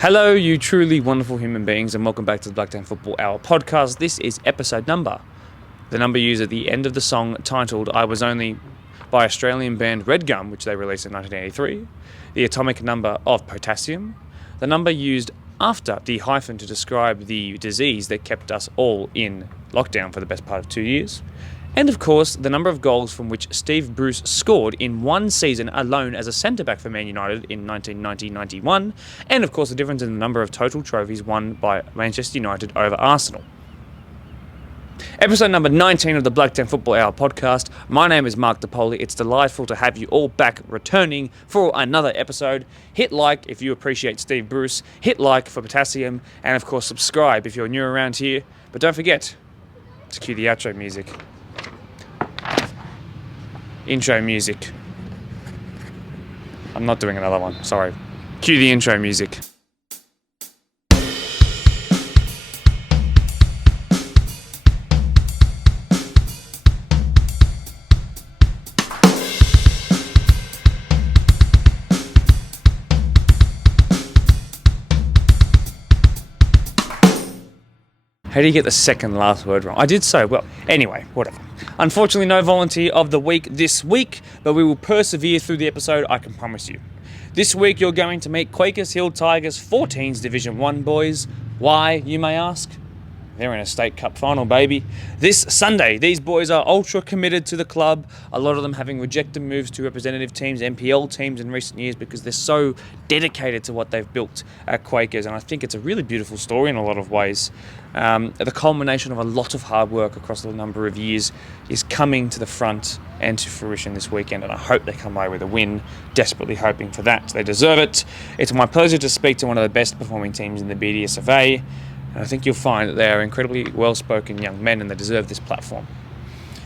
Hello, you truly wonderful human beings, and welcome back to the BFH Football Hour podcast. This is episode number. The number used at the end of the song titled I Was Only by Australian band Red Gum, which they released in 1983. The atomic number of potassium. The number used after the hyphen to describe the disease that kept us all in lockdown for the best part of 2 years. And of course, the number of goals from which Steve Bruce scored in one season alone as a centre-back for Man United in 1990-91. And of course, the difference in the number of total trophies won by Manchester United over Arsenal. Episode number 19 of the BFH Football Hour podcast. My name is 𝕗𝕠𝕦𝕟𝕕. It's delightful to have you all back returning for another episode. Hit like if you appreciate Steve Bruce. Hit like for potassium. And of course, subscribe if you're new around here. But don't forget to cue the outro music. Intro music. I'm not doing another one, sorry. Cue the intro music. How do you get the second last word wrong? I did so well. Anyway, whatever. Unfortunately, no volunteer of the week this week, but we will persevere through the episode, I can promise you. This week, you're going to meet Quakers Hill Tigers 14s Division 1 boys. Why, you may ask? They're in a state cup final, baby. This Sunday, these boys are ultra committed to the club, a lot of them having rejected moves to representative teams, NPL teams in recent years because they're so dedicated to what they've built at Quakers, and I think it's a really beautiful story in a lot of ways. The culmination of a lot of hard work across a number of years is coming to the front and to fruition this weekend, and I hope they come away with a win, desperately hoping for that. They deserve it. It's my pleasure to speak to one of the best performing teams in the BDSFA. And I think you'll find that they are incredibly well-spoken young men and they deserve this platform.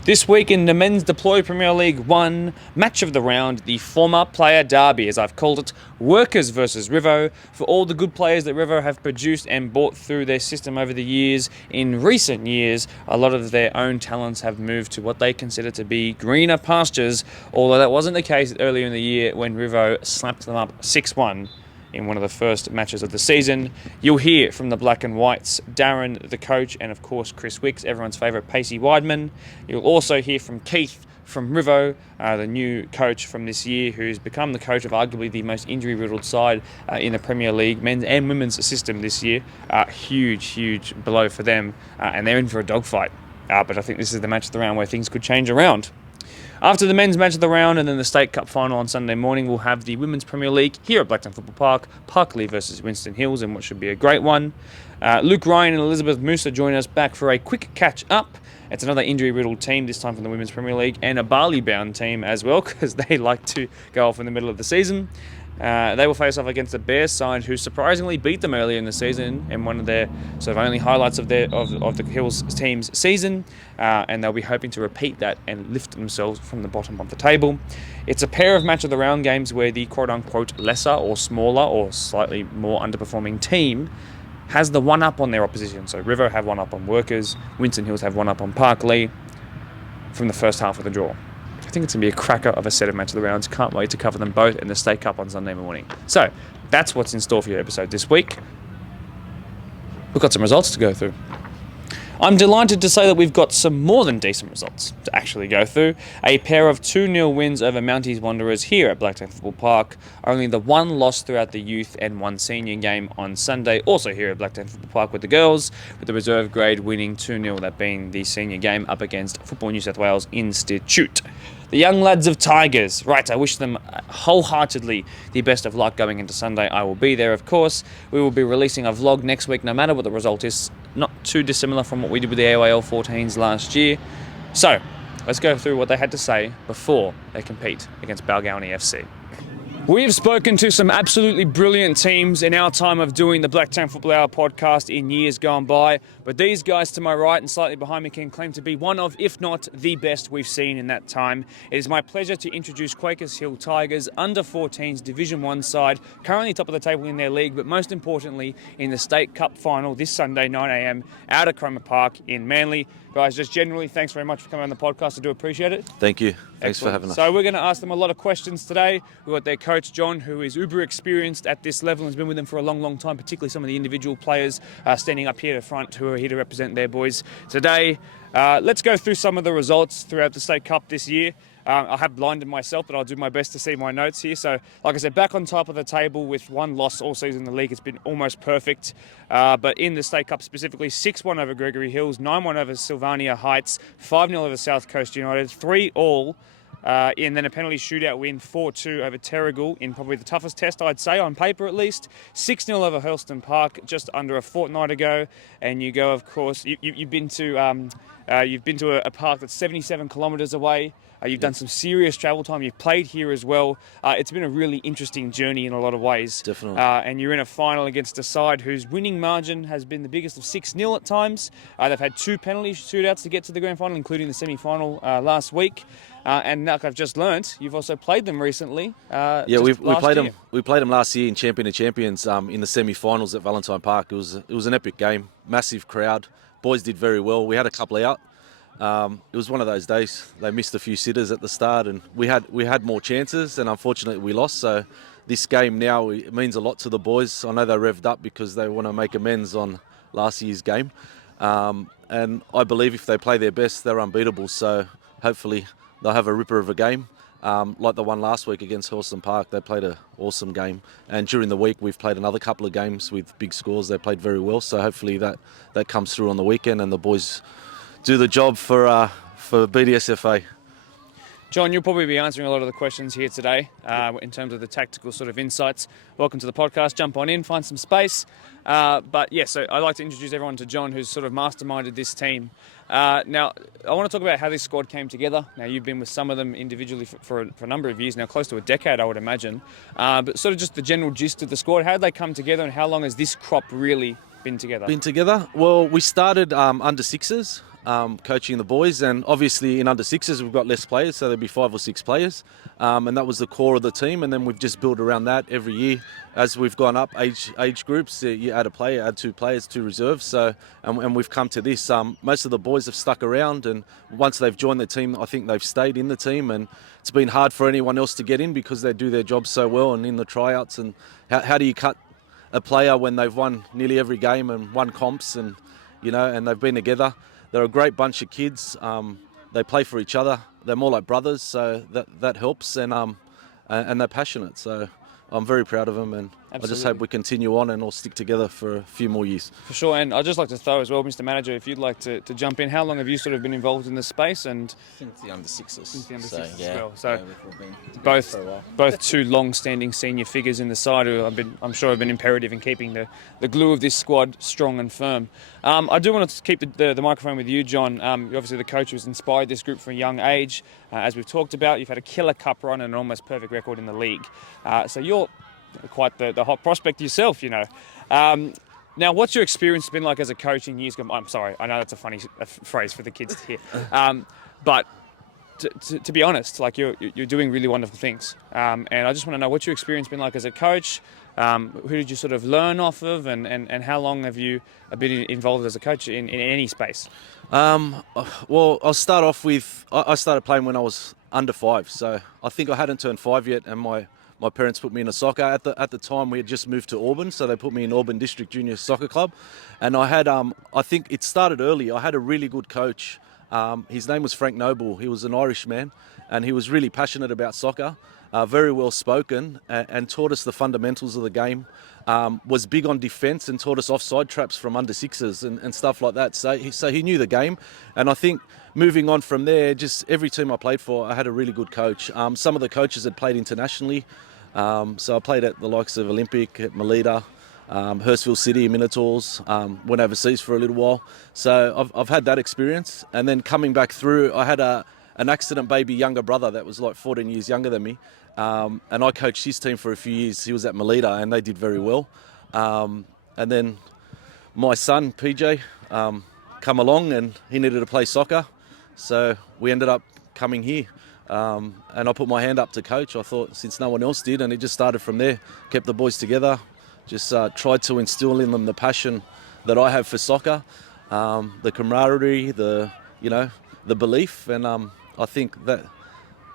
This week in the Men's Deploy Premier League 1 match of the round, the former player derby, as I've called it, Workers versus Rivo. For all the good players that Rivo have produced and brought through their system over the years, in recent years, a lot of their own talents have moved to what they consider to be greener pastures, although that wasn't the case earlier in the year when Rivo slapped them up 6-1. In one of the first matches of the season. You'll hear from the Black and Whites, Darren, the coach, and of course Chris Wicks, everyone's favourite Pacey Wideman. You'll also hear from Keith from Rivo, the new coach from this year, who's become the coach of arguably the most injury-riddled side in the Premier League, men's and women's system this year. Huge blow for them, and they're in for a dogfight. But I think this is the match of the round where things could change around. After the men's match of the round and then the State Cup final on Sunday morning, we'll have the Women's Premier League here at Blacktown Football Park, Parkley versus Winston Hills, in what should be a great one. Luke Ryan and Elizabeth Musa join us back for a quick catch-up. It's another injury-riddled team, this time from the Women's Premier League, and a Bali-bound team as well, because they like to go off in the middle of the season. They will face off against the Bears side, who surprisingly beat them earlier in the season in one of their sort of only highlights of the Hills team's season, and they'll be hoping to repeat that and lift themselves from the bottom of the table. It's a pair of match of the round games where the quote-unquote lesser or smaller or slightly more underperforming team has the one-up on their opposition. So Rivo have one-up on Workers, Winston Hills have one-up on Parkley from the first half of the draw. I think it's going to be a cracker of a set of match of the rounds. Can't wait to cover them both in the State Cup on Sunday morning. So, that's what's in store for your episode this week. We've got some results to go through. I'm delighted to say that we've got some more than decent results to actually go through. A pair of 2-0 wins over Mounties Wanderers here at Blacktown Football Park. Only the one loss throughout the youth and one senior game on Sunday, also here at Blacktown Football Park with the girls, with the reserve grade winning 2-0, that being the senior game up against Football New South Wales Institute. The young lads of Tigers. Right, I wish them wholeheartedly the best of luck going into Sunday. I will be there, of course. We will be releasing a vlog next week, no matter what the result is. Not too dissimilar from what we did with the AOAL 14s last year. So, let's go through what they had to say before they compete against Balgownie FC. We have spoken to some absolutely brilliant teams in our time of doing the Blacktown Football Hour podcast in years gone by, but these guys to my right and slightly behind me can claim to be one of, if not the best we've seen in that time. It is my pleasure to introduce Quakers Hill Tigers, under 14s Division 1 side, currently top of the table in their league, but most importantly in the State Cup final this Sunday 9 a.m. out at Cromer Park in Manly. Guys, just generally, thanks very much for coming on the podcast. I do appreciate it. Thank you. Thanks for having us. So we're going to ask them a lot of questions today. We've got their coach, John, who is uber experienced at this level and has been with them for a long, long time, particularly some of the individual players standing up here at the front who are here to represent their boys today. Let's go through some of the results throughout the State Cup this year. I have blinded myself, but I'll do my best to see my notes here. So, like I said, back on top of the table with one loss all season in the league. It's been almost perfect. But in the State Cup specifically, 6-1 over Gregory Hills, 9-1 over Sylvania Heights, 5-0 over South Coast United, 3-all. And then a penalty shootout win, 4-2 over 𝕗𝕠𝕦𝕟𝕕 in probably the toughest test, I'd say, on paper at least. 6-0 over 𝕗𝕠𝕦𝕟𝕕 Park just under a fortnight ago. And you go, of course, you've been to a park that's 77 kilometres away. You've done some serious travel time. You've played here as well. It's been a really interesting journey in a lot of ways. Definitely. And you're in a final against a side whose winning margin has been the biggest of 6-0 at times. They've had 2 penalty shootouts to get to the grand final, including the semi-final last week. And like I've just learnt, you've also played them recently. We played them. We played them last year in Champion of Champions in the semi-finals at Valentine Park. It was an epic game, massive crowd. Boys did very well. We had a couple out. It was one of those days. They missed a few sitters at the start, and we had more chances, and unfortunately we lost. So this game now, it means a lot to the boys. I know they're revved up because they want to make amends on last year's game, and I believe if they play their best, they're unbeatable. So hopefully they'll have a ripper of a game. Like the one last week against 𝕗𝕠𝕦𝕟𝕕 Park, they played an awesome game. And during the week, we've played another couple of games with big scores. They played very well. So hopefully that comes through on the weekend and the boys do the job for BDSFA. John, you'll probably be answering a lot of the questions here today in terms of the tactical sort of insights. Welcome to the podcast. Jump on in, find some space. But yeah, so I'd like to introduce everyone to John, who's sort of masterminded this team. Now, I want to talk about how this squad came together. Now, you've been with some of them individually for a number of years now, close to a decade, I would imagine. But sort of just the general gist of the squad. How did they come together, and how long has this crop really been together? Well, we started under sixes. Coaching the boys, and obviously in under sixes we've got less players, so there'll be 5 or 6 players, and that was the core of the team, and then we've just built around that every year as we've gone up age groups. You add a player, add 2 players, 2 reserves, so and we've come to this. Most of the boys have stuck around, and once they've joined the team, I think they've stayed in the team, and it's been hard for anyone else to get in because they do their job so well and in the tryouts. And how do you cut a player when they've won nearly every game and won comps, and and they've been together? They're a great bunch of kids. They play for each other. They're more like brothers, so that helps, and they're passionate. So I'm very proud of them, and Absolutely. I just hope we continue on and all stick together for a few more years. For sure, and I'd just like to throw as well, Mr. Manager, if you'd like to jump in, how long have you sort of been involved in this space? And since the under sixes. Since the under sixes as well. So both 2 long-standing senior figures in the side who I'm sure have been imperative in keeping the glue of this squad strong and firm. I do want to keep the microphone with you, John. You're obviously the coach who's inspired this group from a young age. As we've talked about, you've had a killer cup run and an almost perfect record in the league. So you're quite the hot prospect yourself, Now, what's your experience been like as a coach in years gone? I'm sorry, I know that's a funny phrase for the kids to hear. But to be honest, like you're doing really wonderful things. And I just want to know what your experience been like as a coach. Who did you sort of learn off of, and how long have you been involved as a coach in any space? Well, I'll start off with, I started playing when I was under 5, so I think I hadn't turned 5 yet, and my parents put me in a soccer. At the time, we had just moved to Auburn, so they put me in Auburn District Junior Soccer Club. And I had, I think it started early. I had a really good coach. His name was Frank Noble. He was an Irishman, and he was really passionate about soccer, very well spoken, and taught us the fundamentals of the game. Was big on defence and taught us offside traps from under sixes and stuff like that. So he knew the game, and I think moving on from there, just every team I played for, I had a really good coach. Some of the coaches had played internationally, so I played at the likes of Olympic, at 𝕗𝕦𝕟𝕕, Hurstville City, Minotaurs, went overseas for a little while. So I've had that experience, and then coming back through, I had an accident baby younger brother that was like 14 years younger than me, and I coached his team for a few years. He was at 𝕗𝕦𝕟𝕕, and they did very well. And then my son PJ come along, and he needed to play soccer, so we ended up coming here. And I put my hand up to coach. I thought, since no one else did, and it just started from there. Kept the boys together, just tried to instill in them the passion that I have for soccer, the camaraderie, the belief, and I think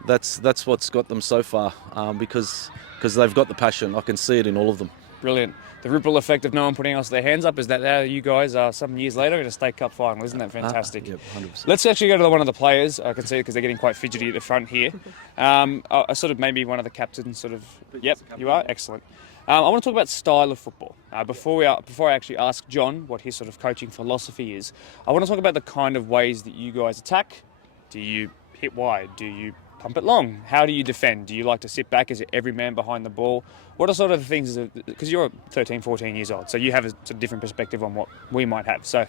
that's what's got them so far, because they've got the passion. I can see it in all of them. Brilliant. The ripple effect of no one putting else their hands up is that now you guys are some years later in a state cup final. Isn't that fantastic? Yep, 100%. Let's actually go to one of the players. I can see it because they're getting quite fidgety at the front here. I sort of maybe one of the captains sort of... Yep, you are. Excellent. I want to talk about style of football. Before I actually ask John what his sort of coaching philosophy is, I want to talk about the kind of ways that you guys attack. Do you hit wide? Do you pump it long? How do you defend? Do you like to sit back? Is it every man behind the ball? What are sort of the things, because you're 13, 14 years old, so you have a sort of different perspective on what we might have. So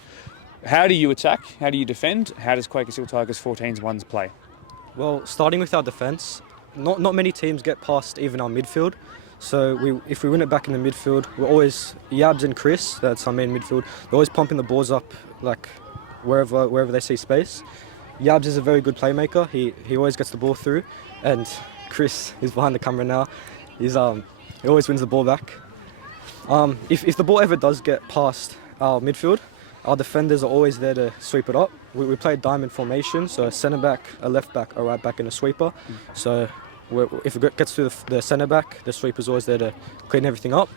how do you attack? How do you defend? How does Quakers Hill Tigers 14s ones play? Well, starting with our defence, not many teams get past even our midfield. So if we win it back in the midfield, we're always, Yabs and Chris, that's our main midfield, they're always pumping the balls up like wherever they see space. Yabs is a very good playmaker. He always gets the ball through, and Chris is behind the camera now. He always wins the ball back. If the ball ever does get past our midfield, our defenders are always there to sweep it up. We play diamond formation, so a centre back, a left back, a right back, and a sweeper. So if it gets to the centre back, the sweeper's always there to clean everything up.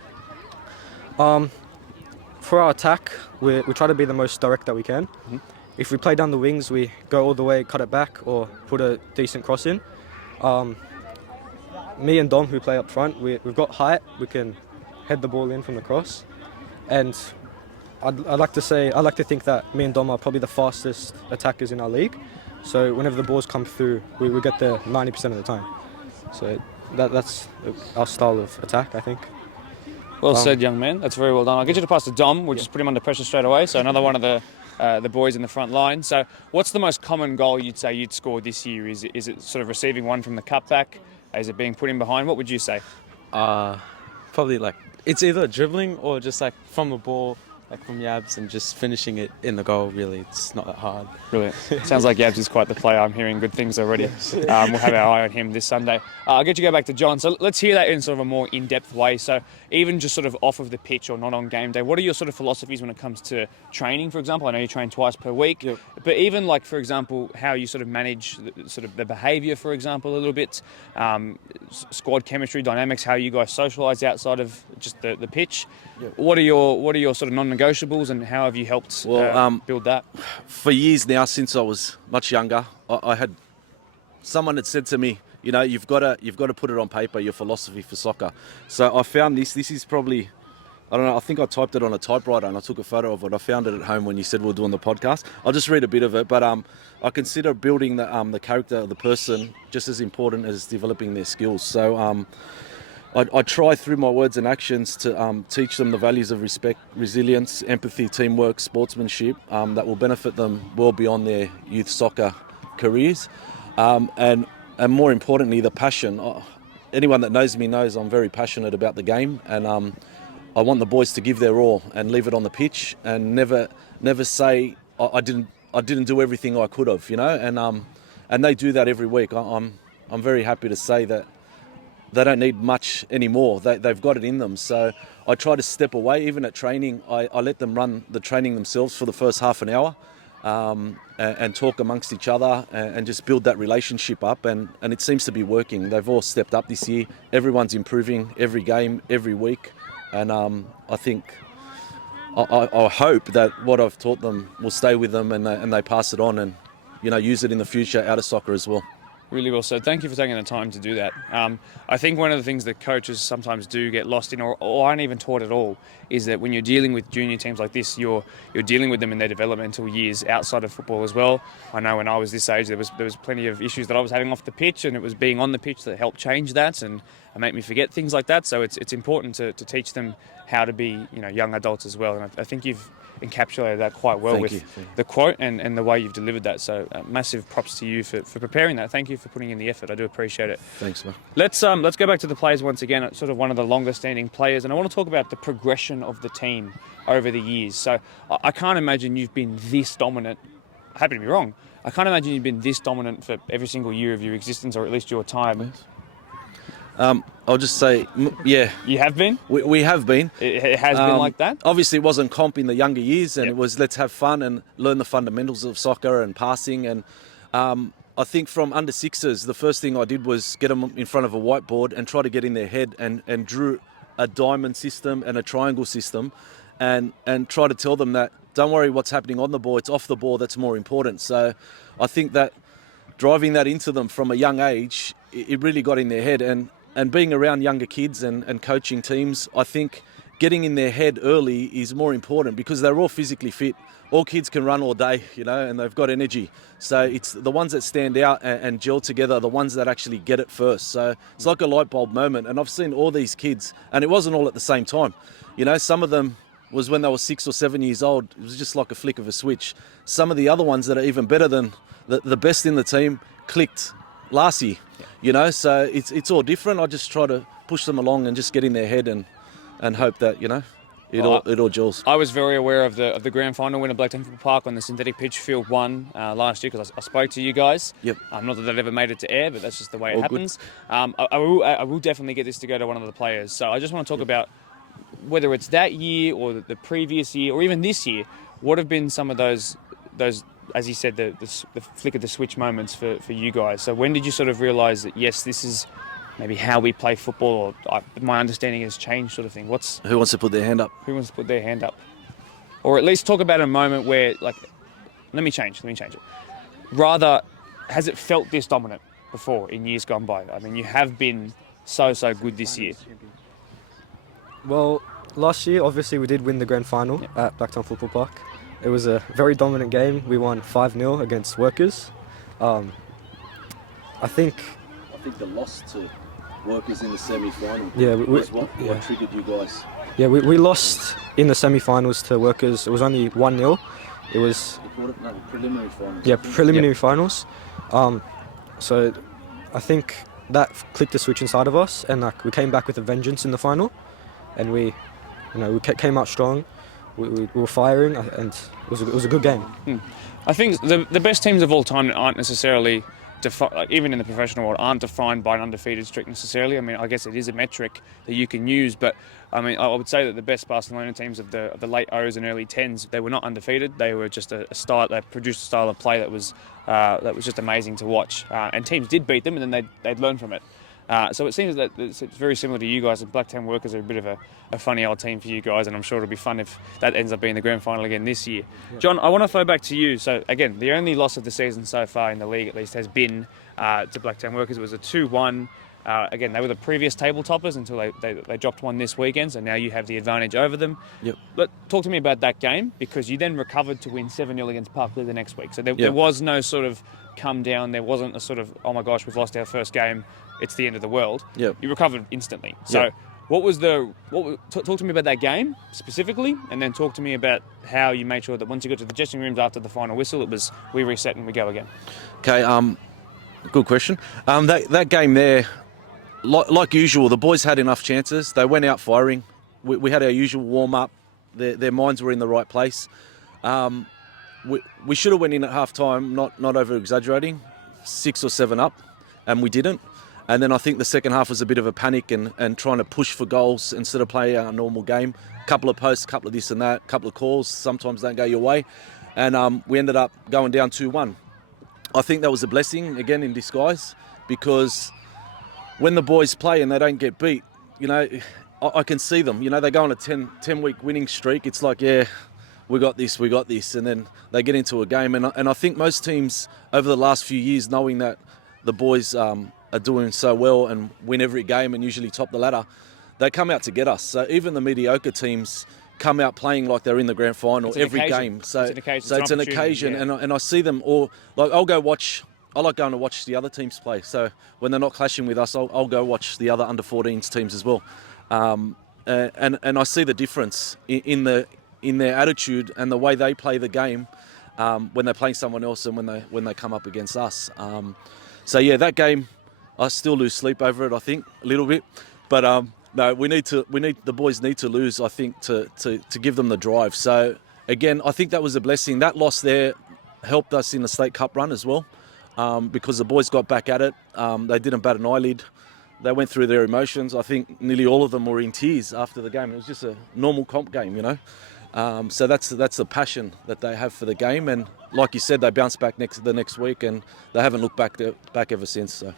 For our attack, we try to be the most direct that we can. Mm-hmm. If we play down the wings, we go all the way, cut it back, or put a decent cross in. Me and Dom, who play up front, we've got height. We can head the ball in from the cross. And I'd like to think that me and Dom are probably the fastest attackers in our league. So whenever the balls come through, we get there 90% of the time. So that's our style of attack, I think. Well said, young man. That's very well done. I'll get you to pass to Dom. We'll just put him under pressure straight away. So another one of the boys in the front line. So what's the most common goal you'd say you'd scored this year? Is it sort of receiving one from the cutback? Is it being put in behind? What would you say? Probably like it's either dribbling or just like from the ball, like from Yabs, and just finishing it in the goal. Really, it's not that hard. Brilliant. Sounds like Yabs is quite the player. I'm hearing good things already. We'll have our eye on him this Sunday. I'll get you to go back to John. So let's hear that in sort of a more in-depth way. So even just sort of off of the pitch or not on game day, what are your sort of philosophies when it comes to training, for example? I know you train twice per week, Yep. but even like, for example, how you sort of manage sort of the behaviour, for example, a little bit, squad chemistry, dynamics, how you guys socialise outside of just the pitch. Yep. What are your sort of non-negotiables, and how have you helped build that? For years now, since I was much younger, I had someone that said to me, you know, you've got to put it on paper, your philosophy for soccer. So I found this is probably, I don't know, I think I typed it on a typewriter and I took a photo of it. I found it at home when you said we were doing the podcast. I'll just read a bit of it, but I consider building the character of the person just as important as developing their skills. So I try through my words and actions to teach them the values of respect, resilience, empathy, teamwork, sportsmanship that will benefit them well beyond their youth soccer careers. And more importantly, the passion. Anyone that knows me knows I'm very passionate about the game, and I want the boys to give their all and leave it on the pitch, and never say I didn't do everything I could have, you know. And they do that every week. I'm very happy to say that they don't need much anymore. They've got it in them. So I try to step away. Even at training, I let them run the training themselves for the first half an hour. And talk amongst each other and just build that relationship up, and it seems to be working. They've all stepped up this year. Everyone's improving every game, every week, and I think I hope that what I've taught them will stay with them, and they pass it on, and you know, use it in the future out of soccer as well. Really well said. Thank you for taking the time to do that. I think one of the things that coaches sometimes do get lost in, or aren't even taught at all, is that when you're dealing with junior teams like this, you're dealing with them in their developmental years outside of football as well. I know when I was this age, there was plenty of issues that I was having off the pitch, and it was being on the pitch that helped change that and make me forget things like that. So it's important to teach them how to be, you know, young adults as well. And I think you've encapsulated that quite well with the quote and the way you've delivered that. So massive props to you for preparing that. Thank you for putting in the effort. I do appreciate it. Thanks, man. Let's go back to the players once again. It's sort of one of the longest standing players, and I want to talk about the progression of the team over the years. So I can't imagine you've been this dominant. I happen to be wrong. I can't imagine you've been this dominant for every single year of your existence, or at least your time. I'll just say, yeah. You have been? We have been. It has been like that? Obviously, it wasn't comp in the younger years, and it was let's have fun and learn the fundamentals of soccer and passing. And I think from under sixes, the first thing I did was get them in front of a whiteboard and try to get in their head and drew a diamond system and a triangle system and try to tell them that don't worry what's happening on the ball, it's off the ball that's more important. So I think that driving that into them from a young age, it really got in their head. And being around younger kids and coaching teams, I think getting in their head early is more important because they're all physically fit. All kids can run all day, and they've got energy. So it's the ones that stand out and gel together, the ones that actually get it first. So it's like a light bulb moment. And I've seen all these kids, and it wasn't all at the same time. Some of them was when they were 6 or 7 years old. It was just like a flick of a switch. Some of the other ones that are even better than the best in the team clicked last year, So it's all different. I just try to push them along and just get in their head and hope that, it all gels. I was very aware of the grand final win at Blacktown Football Park on the synthetic pitch field 1 last year because I spoke to you guys. Yep. Not that that ever made it to air, but that's just the way it All happens. I will definitely get this to go to one of the players. So I just want to talk about whether it's that year or the previous year or even this year, what have been some of those as you said, the flick of the switch moments for you guys. So when did you sort of realise that, yes, this is maybe how we play football, or my understanding has changed sort of thing? Who wants to put their hand up? Who wants to put their hand up? Or at least talk about a moment where, let me change it. Rather, has it felt this dominant before in years gone by? I mean, you have been so good this year. Well, last year, obviously, we did win the grand final at Blacktown Football Park. It was a very dominant game. We won 5-0 against Workers. I think the loss to Workers in the semi-final was what triggered you guys. Yeah, we lost in the semi-finals to Workers. It was only 1-0. It was preliminary finals. Yeah, preliminary finals. So I think that clicked the switch inside of us, and we came back with a vengeance in the final, and we came out strong. We were firing, and it was a good game. I think the best teams of all time aren't necessarily even in the professional world, aren't defined by an undefeated streak necessarily. I mean, I guess it is a metric that you can use, but I mean, I would say that the best Barcelona teams of the late O's and early 10s, they were not undefeated. They were just a style. They produced a style of play that was just amazing to watch. And teams did beat them, and then they'd learn from it. So it seems that it's very similar to you guys. And Blacktown Workers are a bit of a funny old team for you guys, and I'm sure it'll be fun if that ends up being the grand final again this year. Yeah. John, I want to throw back to you. So again, the only loss of the season so far in the league, at least, has been to Blacktown Workers. It was a 2-1. Again, they were the previous table toppers until they dropped one this weekend, so now you have the advantage over them. Yep. But talk to me about that game, because you then recovered to win 7-0 against Parklea the next week. So there was no sort of come down. There wasn't a sort of, oh my gosh, we've lost our first game, it's the end of the world. Yep. You recovered instantly. So talk to me about that game specifically, and then talk to me about how you made sure that once you got to the dressing rooms after the final whistle, it was we reset and we go again. Okay, good question. That game there, like usual, the boys had enough chances. They went out firing. We had our usual warm-up. Their minds were in the right place. We should have went in at half-time, not over-exaggerating, 6 or 7 up, and we didn't. And then I think the second half was a bit of a panic and trying to push for goals instead of playing our normal game. A couple of posts, a couple of this and that, a couple of calls, sometimes don't go your way. And we ended up going down 2-1. I think that was a blessing, again, in disguise, because when the boys play and they don't get beat, I can see them. They go on a 10-week winning streak. It's like, yeah, we got this. And then they get into a game. And I think most teams over the last few years, knowing that the boys are doing so well and win every game and usually top the ladder, they come out to get us. So even the mediocre teams come out playing like they're in the grand final every game. So it's an occasion, yeah. And I see them all. Like I like going to watch the other teams play. So when they're not clashing with us, I'll go watch the other under 14s teams as well. And I see the difference in their attitude and the way they play the game when they're playing someone else and when they come up against us. So yeah, that game, I still lose sleep over it, I think, a little bit. But no, the boys need to lose, I think, to give them the drive. So again, I think that was a blessing. That loss there helped us in the State Cup run as well, because the boys got back at it. They didn't bat an eyelid. They went through their emotions. I think nearly all of them were in tears after the game. It was just a normal comp game, So that's the passion that they have for the game, and like you said, they bounce back the next week, and they haven't looked back ever since. So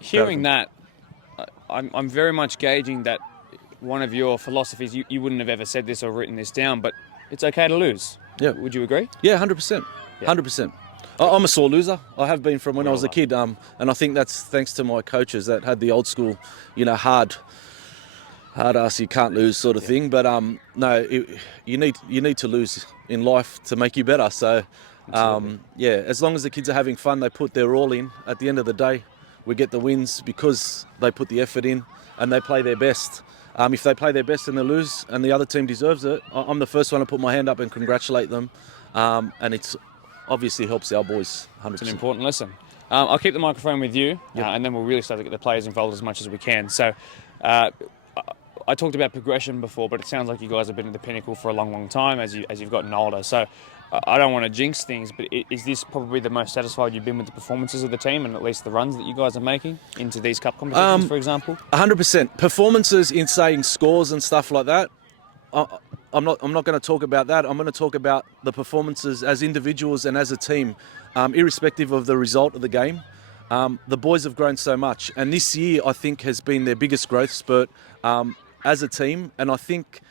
Hearing that, I'm very much gauging that one of your philosophies, you wouldn't have ever said this or written this down, but it's okay to lose. Yeah. Would you agree? Yeah, 100%. 100%. I'm a sore loser. I have been from when I was a kid, and I think that's thanks to my coaches that had the old school, hard ass, you can't lose sort of thing. But no, you need to lose in life to make you better. So as long as the kids are having fun, they put their all in. At the end of the day, we get the wins because they put the effort in and they play their best. If they play their best and they lose and the other team deserves it, I'm the first one to put my hand up and congratulate them. And it's obviously helps our boys 100%. It's an important lesson. I'll keep the microphone with you, and then we'll really start to get the players involved as much as we can. So I talked about progression before, but it sounds like you guys have been at the pinnacle for a long, long time as you've gotten older. So I don't want to jinx things, but is this probably the most satisfied you've been with the performances of the team and at least the runs that you guys are making into these cup competitions, for example? 100%. Performances in saying scores and stuff like that, I'm not going to talk about that. I'm going to talk about the performances as individuals and as a team, irrespective of the result of the game. The boys have grown so much, and this year I think has been their biggest growth spurt as a team. And I think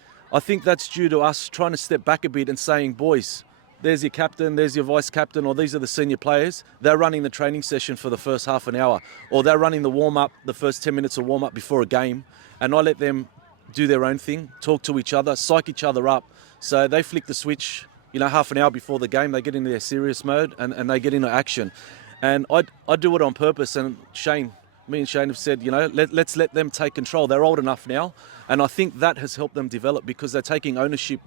that's due to us trying to step back a bit and saying, boys, there's your captain, there's your vice captain, or these are the senior players. They're running the training session for the first half an hour, or they're running the warm-up, the first 10 minutes of warm-up before a game, and I let them do their own thing, talk to each other, psych each other up. So they flick the switch, half an hour before the game, they get into their serious mode and they get into action. And I do it on purpose, and me and Shane have said, let's let them take control. They're old enough now, and I think that has helped them develop because they're taking ownership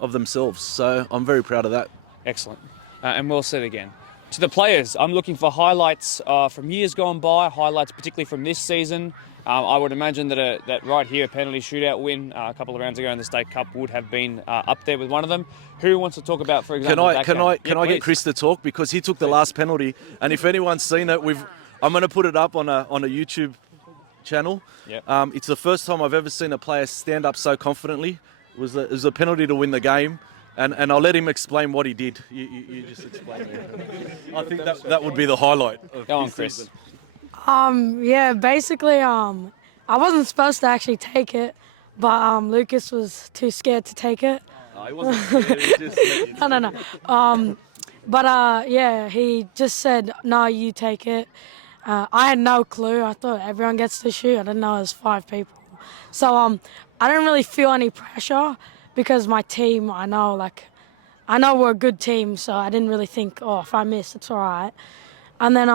of themselves. So I'm very proud of that. Excellent. And well said again. To the players, I'm looking for highlights from years gone by, highlights particularly from this season. I would imagine that right here, a penalty shootout win a couple of rounds ago in the State Cup would have been up there with one of them. Who wants to talk about, for example, Can I get Chris to talk, because he took the last penalty, and if anyone's seen it, I'm going to put it up on a YouTube channel. Yep. It's the first time I've ever seen a player stand up so confidently. It was a penalty to win the game, and I'll let him explain what he did. You just explain it. I think that would be the highlight. Go on, Chris. Season. Basically, I wasn't supposed to actually take it, but Lucas was too scared to take it. He wasn't scared, he just No. He just said, no, you take it. I had no clue. I thought everyone gets to shoot. I didn't know it was 5 people. So I didn't really feel any pressure because my team, I know we're a good team, so I didn't really think, if I miss, it's all right. And then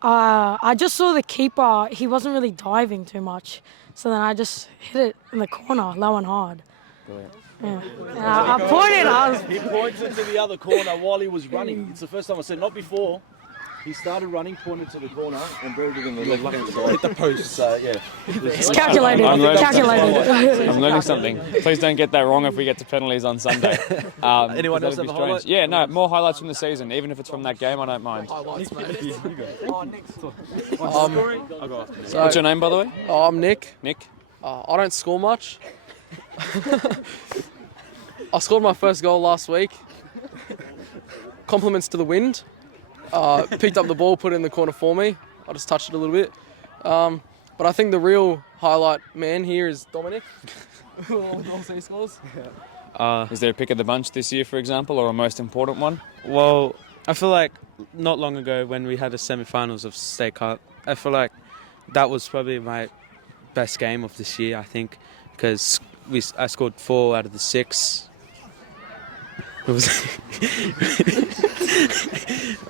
I just saw the keeper. He wasn't really diving too much. So then I just hit it in the corner, low and hard. Brilliant. Yeah. And I pointed. He points it to the other corner while he was running. It's the first time I said, not before. He started running, pointed to the corner, and buried it in the left-hand side. Hit the post. So, yeah. It's calculated. I'm learning Calculated. something. Please don't get that wrong if we get to penalties on Sunday. Anyone else that'd be have a highlight? strange. Yeah, no, more highlights from the season. Even if it's from that game, I don't mind. What's your name, by the way? I'm Nick. Nick? I don't score much. I scored my first goal last week. Compliments to the wind. Picked up the ball, put it in the corner for me. I just touched it a little bit. But I think the real highlight man here is Dominic. Who also he scores. Is there a pick of the bunch this year, for example, or a most important one? Well, I feel like not long ago when we had the semi-finals of State Cup, I feel like that was probably my best game of this year, I think, because I scored 4 out of the 6. It was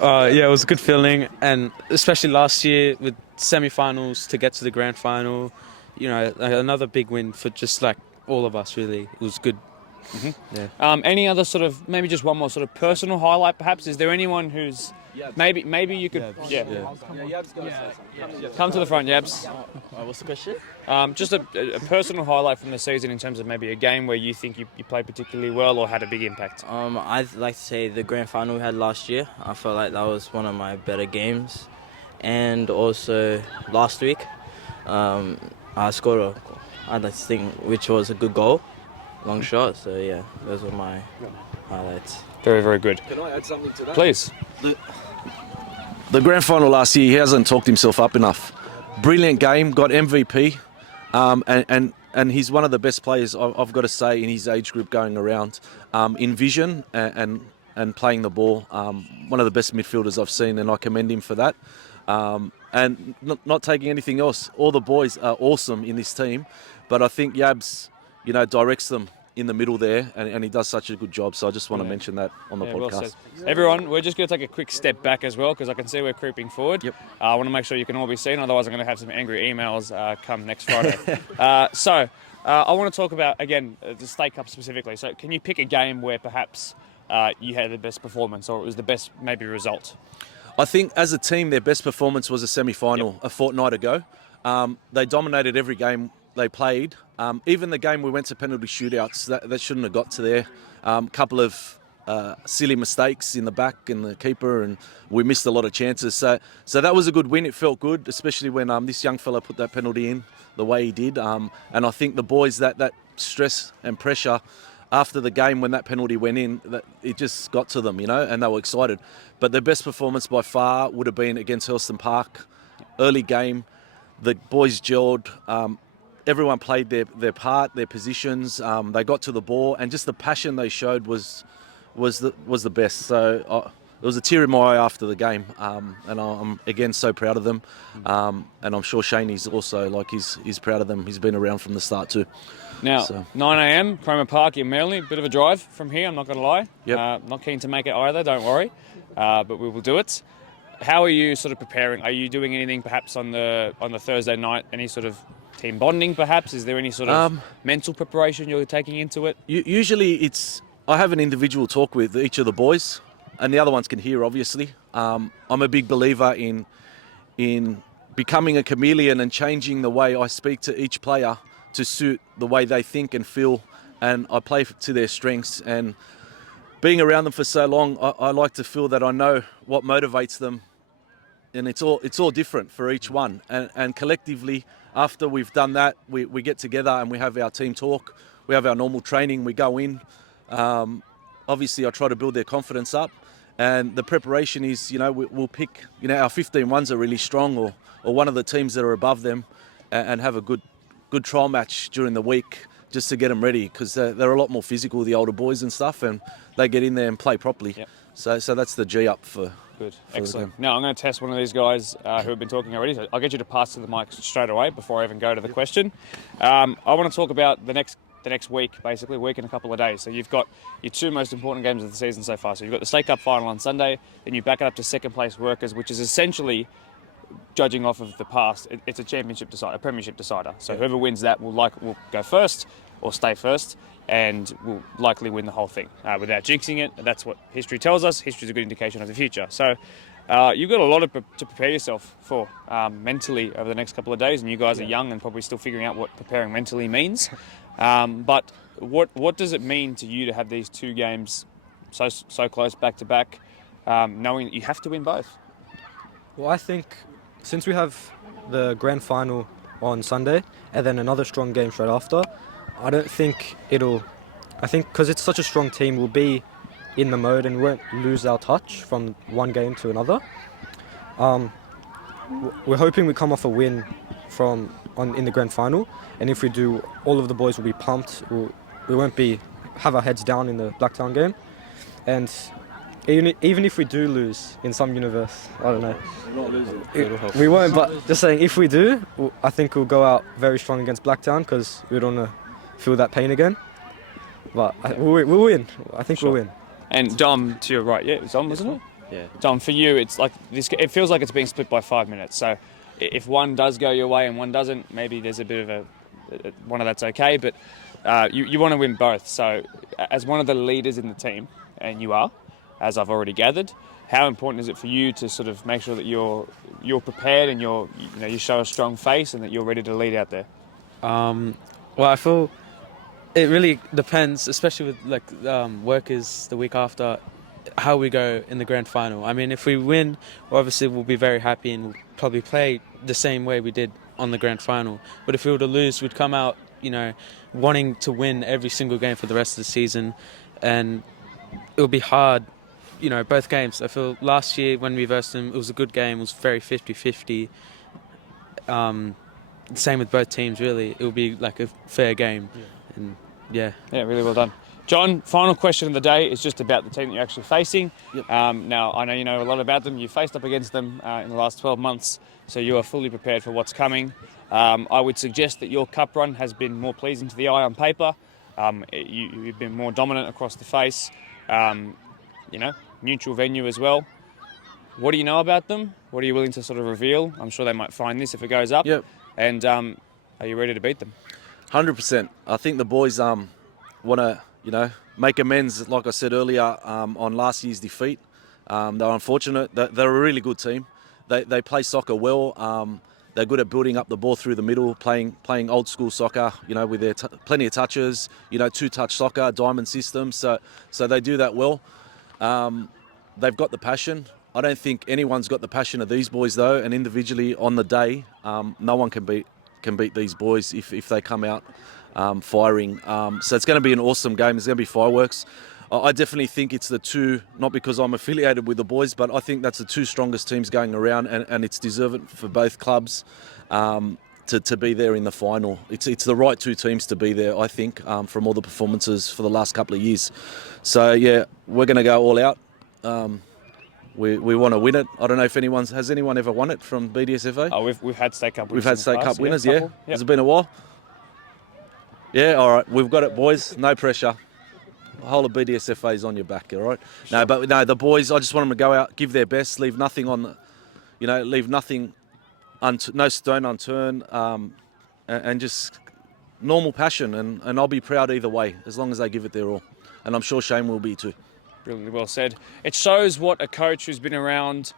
it was a good feeling, and especially last year with semi-finals to get to the grand final, another big win for just like all of us. Really, it was good. Mm-hmm. Yeah. Any other sort of, maybe just one more sort of personal highlight, perhaps? Is there anyone who's maybe you could come to the front, Yabs? What's the question? Just a personal highlight from the season in terms of maybe a game where you think you played particularly well or had a big impact. I'd like to say the grand final we had last year. I felt like that was one of my better games. And also last week, I scored I'd like to think, which was a good goal. long shot. So yeah, those were my highlights. Very, very good. Can I add something to that? Please. The grand final last year, he hasn't talked himself up enough. Brilliant game, got MVP, and he's one of the best players I've got to say in his age group going around. In vision and playing the ball, one of the best midfielders I've seen, and I commend him for that. And not taking anything else, all the boys are awesome in this team, but I think Yabs, directs them in the middle there, and he does such a good job. So I just want to mention that on the Well podcast. said. Everyone, we're just going to take a quick step back as well because I can see we're creeping forward. Yep. I want to make sure you can all be seen, otherwise I'm going to have some angry emails come next Friday. So I want to talk about, again, the State Cup specifically. So can you pick a game where perhaps you had the best performance or it was the best maybe result? I think as a team, their best performance was a semi-final a fortnight ago. They dominated every game they played. Even the game we went to penalty shootouts, that shouldn't have got to there. Couple of silly mistakes in the back and the keeper, and we missed a lot of chances. So that was a good win. It felt good, especially when this young fella put that penalty in the way he did. And I think the boys, that stress and pressure after the game when that penalty went in, that it just got to them, and they were excited. But their best performance by far would have been against Hurlstone Park. Early game, the boys gelled. Everyone played their part, their positions. They got to the ball, and just the passion they showed was the best. So it was a tear in my eye after the game, and I'm again so proud of them. And I'm sure Shaney's also he's proud of them. He's been around from the start too. Now, So. 9 a.m, Cromer Park in Manly, bit of a drive from here, I'm not going to lie. Yep. Not keen to make it either, don't worry, but we will do it. How are you sort of preparing? Are you doing anything perhaps on the Thursday night, any sort of team bonding perhaps? Is there any sort of mental preparation you're taking into it? Usually I have an individual talk with each of the boys, and the other ones can hear, obviously. I'm a big believer in becoming a chameleon and changing the way I speak to each player to suit the way they think and feel, and I play to their strengths. And being around them for so long, I like to feel that I know what motivates them, and it's all different for each one. And collectively, after we've done that, we get together and we have our team talk. We have our normal training. We go in. Obviously, I try to build their confidence up, and the preparation is, we'll pick, our 15 ones are really strong, or one of the teams that are above them, and have a good trial match during the week just to get them ready, because they're a lot more physical, the older boys and stuff, and they get in there and play properly. Yep. So that's the G up for. Good, for excellent. Now I'm going to test one of these guys who have been talking already. So I'll get you to pass to the mic straight away before I even go to the question. I want to talk about the next week, basically, week and a couple of days. So you've got your two most important games of the season so far. So you've got the State Cup final on Sunday, then you back it up to second place Workers, which is essentially, judging off of the past, it's a championship decider, a premiership decider. So whoever wins that will go first or stay first, and will likely win the whole thing without jinxing it. That's what history tells us. History is a good indication of the future. So you've got a lot to prepare yourself for mentally over the next couple of days, and you guys are young and probably still figuring out what preparing mentally means. But what does it mean to you to have these two games so close back to back, knowing that you have to win both? Well, I think since we have the grand final on Sunday and then another strong game straight after, I think because it's such a strong team, we'll be in the mode and won't lose our touch from one game to another. We're hoping we come off a win in the grand final, and if we do, all of the boys will be pumped. We won't have our heads down in the Blacktown game, and even if we do lose in some universe, I don't know. Not losing. We won't, but just saying, if we do, I think we'll go out very strong against Blacktown, because we don't want to feel that pain again. But we'll win. I think we'll win. And Dom, to your right, it was Dom, wasn't it? Yeah. Dom, for you, it's like this. It feels like it's being split by 5 minutes. So if one does go your way and one doesn't, maybe there's a bit of one of that's okay. But you want to win both. So as one of the leaders in the team, and you are, as I've already gathered, how important is it for you to sort of make sure that you're prepared and you show a strong face and that you're ready to lead out there? Well, I feel it really depends, especially with Workers the week after, how we go in the grand final. I mean, if we win, obviously we'll be very happy and we'll probably play the same way we did on the grand final. But if we were to lose, we'd come out wanting to win every single game for the rest of the season, and it'll be hard. Both games. I feel last year when we versed them, it was a good game. It was very 50-50. Same with both teams, really. It will be like a fair game. And yeah, really well done. John, final question of the day is just about the team that you're actually facing. Yep. Now, I know you know a lot about them. You faced up against them in the last 12 months, so you are fully prepared for what's coming. I would suggest that your cup run has been more pleasing to the eye on paper. You've been more dominant across the face. Neutral venue as well. What do you know about them? What are you willing to sort of reveal? I'm sure they might find this if it goes up. Yep. And are you ready to beat them? 100%. I think the boys want to, make amends, like I said earlier, on last year's defeat. They're unfortunate. They're a really good team. They play soccer well. They're good at building up the ball through the middle, playing old school soccer, with their plenty of touches, two-touch soccer, diamond system. So they do that well. They've got the passion. I don't think anyone's got the passion of these boys though, and individually on the day, no one can beat these boys if they come out firing. So it's going to be an awesome game. There's going to be fireworks. I definitely think it's the two, not because I'm affiliated with the boys, but I think that's the two strongest teams going around, and it's deserving for both clubs to be there in the final. It's the right two teams to be there, I think, from all the performances for the last couple of years. So yeah, we're going to go all out. We want to win it. I don't know if has anyone ever won it from BDSFA? Oh, we've had State Cup winners. We've had State Cup winners, Couple. Yep. Has it been a while? Yeah, all right. We've got it, boys. No pressure. The whole of BDSFA is on your back, all right? No, the boys, I just want them to go out, give their best, leave nothing no stone unturned, and just normal passion. And I'll be proud either way, as long as they give it their all. And I'm sure Shane will be too. Brilliantly well said. It shows what a coach who's been around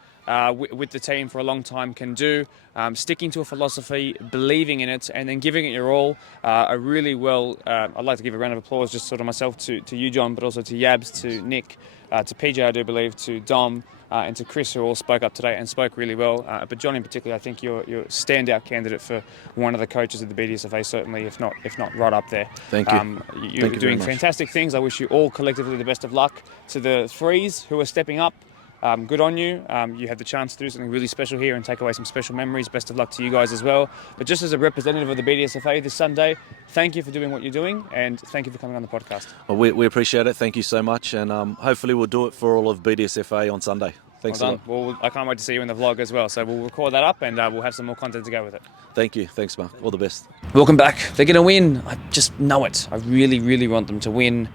with the team for a long time can do, sticking to a philosophy, believing in it, and then giving it your all. I'd like to give a round of applause just sort of myself to you, John, but also to Yabs, to Nick, to PJ, I do believe, to Dom, and to Chris, who all spoke up today and spoke really well. But John in particular, I think you're a standout candidate for one of the coaches of the BDSFA, certainly, if not right up there. Thank you. You're doing fantastic things. I wish you all collectively the best of luck. To the threes who are stepping up, good on you. You had the chance to do something really special here and take away some special memories. Best of luck to you guys as well. But just as a representative of the BDSFA this Sunday, thank you for doing what you're doing, and thank you for coming on the podcast. Well, we appreciate it. Thank you so much, and hopefully we'll do it for all of BDSFA on Sunday. Thanks well a lot. Well, I can't wait to see you in the vlog as well. So we'll record that up, and we'll have some more content to go with it. Thank you. Thanks, Mark. All the best. Welcome back. They're going to win. I just know it. I really, really want them to win.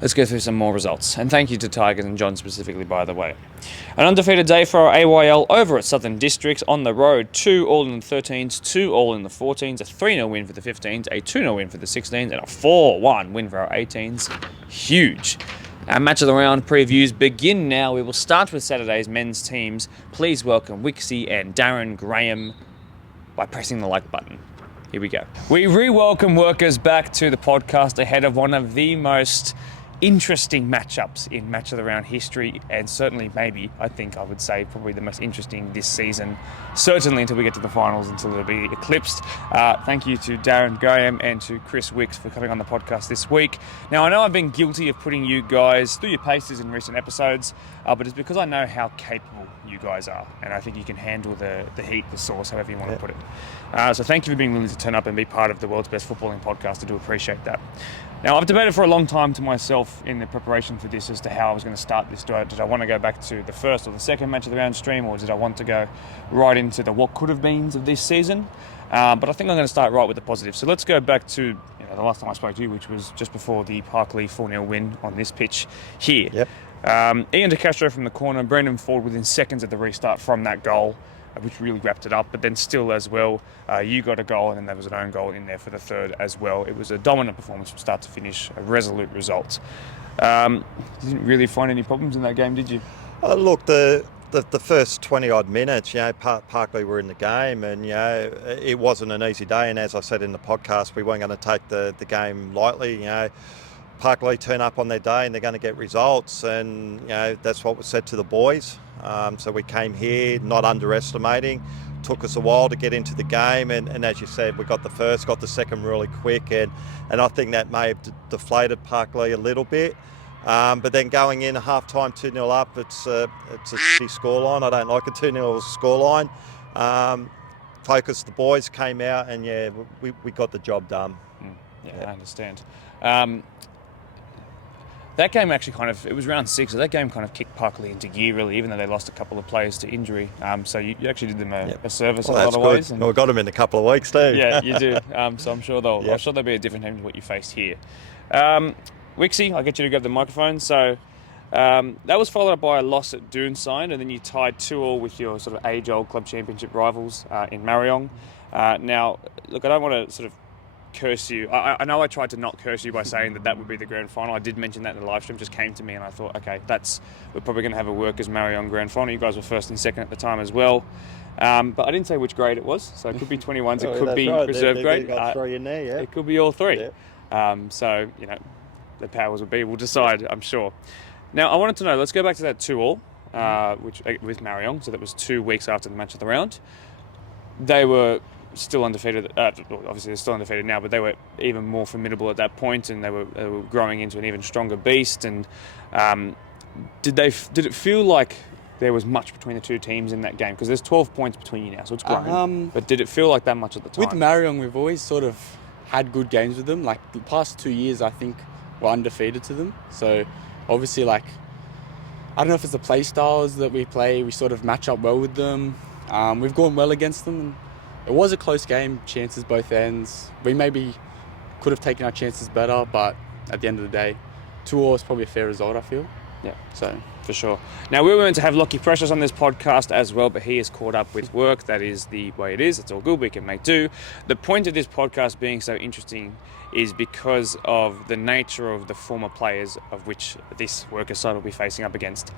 Let's go through some more results. And thank you to Tigers and John specifically, by the way. An undefeated day for our AYL over at Southern Districts on the road. 2 all in the 13s, 2 all in the 14s, a 3-0 win for the 15s, a 2-0 win for the 16s, and a 4-1 win for our 18s. Huge. Our match of the round previews begin now. We will start with Saturday's men's teams. Please welcome Wixie and Darren Graham by pressing the like button. Here we go. We re-welcome workers back to the podcast ahead of one of the most interesting matchups in match of the round history, and certainly I would say probably the most interesting this season, certainly until we get to the finals, until it'll be eclipsed. Thank you to Darren Graham and to Chris Wicks for coming on the podcast this week. Now, I know I've been guilty of putting you guys through your paces in recent episodes, but it's because I know how capable you guys are, and I think you can handle the heat, the sauce, however you want to put it. So thank you for being willing to turn up and be part of the world's best footballing podcast. I do appreciate that. Now, I've debated for a long time to myself in the preparation for this as to how I was going to start this. Did I want to go back to the first or the second match of the round stream, or did I want to go right into the what could have beens of this season? But I think I'm going to start right with the positive. So let's go back to the last time I spoke to you, which was just before the Parkley 4-0 win on this pitch here. Yep. Ian DeCastro from the corner, Brendan Ford within seconds of the restart from that goal, which really wrapped it up. But then still as well, you got a goal, and then there was an own goal in there for the third as well. It was a dominant performance from start to finish, a resolute result. You didn't really find any problems in that game, did you? Look, the first 20-odd minutes, Parkley were in the game, and, it wasn't an easy day. And as I said in the podcast, we weren't going to take the game lightly. Parkley turn up on their day and they're going to get results, and that's what was said to the boys. So we came here not underestimating, took us a while to get into the game, and as you said, we got the first, got the second really quick, and I think that may have deflated Parkley a little bit. But then going in half-time 2-0 up, it's a shitty scoreline. I don't like a 2-0 scoreline. Focus, the boys came out, and yeah, we got the job done. I understand. That game actually it was round 6, so that game kind of kicked Parkley into gear, really, even though they lost a couple of players to injury. So you actually did them a service in a lot of ways. And we got them in a couple of weeks too. Yeah, you do. So I'm sure they'll be a different team to what you faced here. Wixie, I'll get you to grab the microphone. So that was followed up by a loss at 𝕗𝕠𝕦𝕟𝕕, and then you tied 2-2 with your sort of age-old club championship rivals in 𝕗𝕗𝕗. Now, look, I don't want to sort of curse you. I know I tried to not curse you by saying that would be the grand final. I did mention that in the live stream, just came to me, and I thought, okay, we're probably going to have a workers 𝕗𝕗𝕗 grand final. You guys were first and second at the time as well. But I didn't say which grade it was, so it could be 21s, it could be reserve grade. Got 3 in there, yeah. It could be all 3. Yeah. So, the powers will be, we'll decide, I'm sure. Now, I wanted to know, let's go back to that 2-2, which with 𝕗𝕗𝕗, so that was 2 weeks after the match of the round. They were still undefeated, obviously they're still undefeated now, but they were even more formidable at that point, and they were growing into an even stronger beast. And did it feel like there was much between the two teams in that game? Because there's 12 points between you now, so it's growing. But did it feel like that much at the time? With 𝕗𝕗𝕗, we've always sort of had good games with them. Like the past 2 years, I think we're undefeated to them. So obviously, I don't know if it's the play styles that we play, we sort of match up well with them. We've gone well against them. And it was a close game, chances both ends. We maybe could have taken our chances better, but at the end of the day, 2-2 is probably a fair result, I feel. Yeah, so for sure. Now, we were meant to have Lockie Precious on this podcast as well, but he is caught up with work. That is the way it is. It's all good. We can make do. The point of this podcast being so interesting is because of the nature of the former players of which this worker side will be facing up against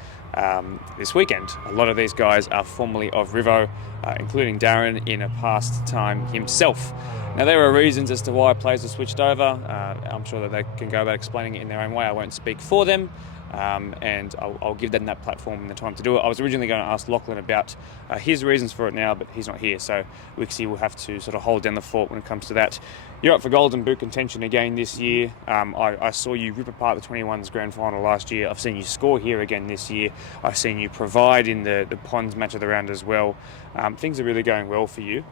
this weekend. A lot of these guys are formerly of Rivo, including Darren in a past time himself. Now, there are reasons as to why players have switched over. I'm sure that they can go about explaining it in their own way. I won't speak for them. And I'll give them that platform and the time to do it. I was originally going to ask Lachlan about his reasons for it now, but he's not here, so Wixie will have to sort of hold down the fort when it comes to that. You're up for Golden Boot contention again this year. I saw you rip apart the 21s grand final last year. I've seen you score here again this year. I've seen you provide in the Ponds match of the round as well. Things are really going well for you.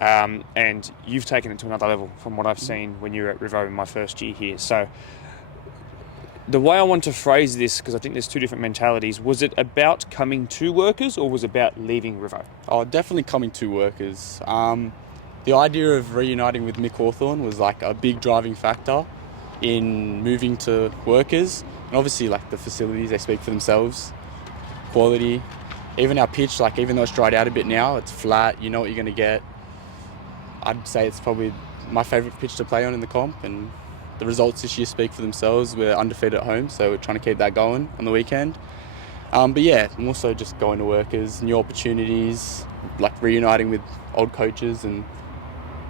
And you've taken it to another level from what I've seen when you were at Rivo in my first year here. So the way I want to phrase this, because I think there's two different mentalities, was it about coming to workers or was it about leaving Rivo? Oh, definitely coming to workers. The idea of reuniting with Mick Hawthorn was a big driving factor in moving to workers. And obviously the facilities, they speak for themselves. Quality. Even our pitch, even though it's dried out a bit now, it's flat, you know what you're going to get. I'd say it's probably my favourite pitch to play on in the comp, and the results this year speak for themselves. We're undefeated at home, so we're trying to keep that going on the weekend. But yeah, more so just going to workers, new opportunities, reuniting with old coaches, and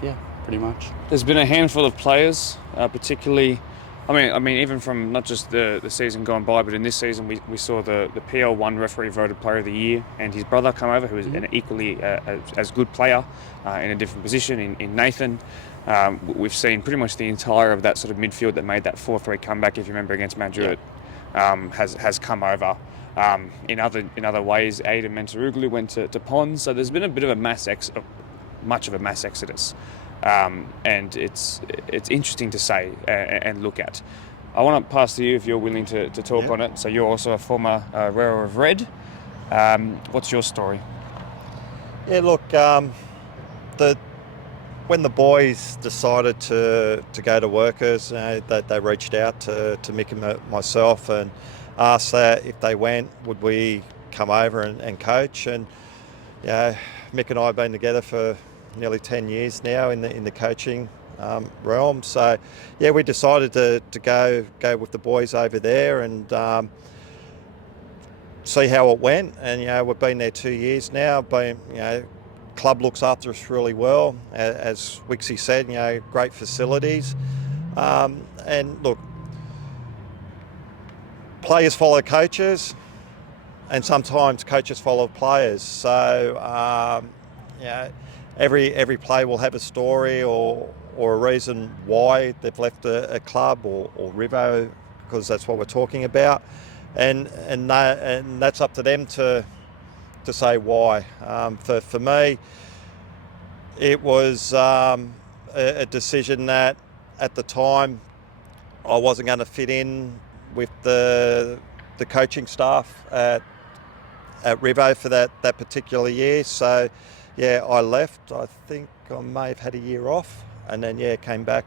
yeah, pretty much. There's been a handful of players, particularly, I mean, even from not just the season gone by, but in this season we saw the PL1 referee voted Player of the Year, and his brother come over, who is an equally as good player in a different position in Nathan. We've seen pretty much the entire of that sort of midfield that made that 4-3 comeback, if you remember, against Mount Druitt, has come over. In other ways, 𝕗𝕗𝕦𝕟𝕕 went to Ponds, so there's been a bit of much of a mass exodus, and it's interesting to say and look at. I want to pass to you if you're willing to talk on it. So you're also a former wearer of red. What's your story? Yeah, look, when the boys decided to go to workers, they reached out to Mick and myself and asked that if they went, would we come over and coach? And Mick and I have been together for nearly 10 years now in the coaching realm. So yeah, we decided to go with the boys over there and see how it went. And we've been there 2 years now. Club looks after us really well, as Wixie said. Great facilities, and look, players follow coaches, and sometimes coaches follow players. So every player will have a story or a reason why they've left a club or Rivo, because that's what we're talking about, and that's up to them to say why. For me, it was a decision that at the time I wasn't going to fit in with the coaching staff at Rivo for that particular year. So I left. I think I may have had a year off, and then came back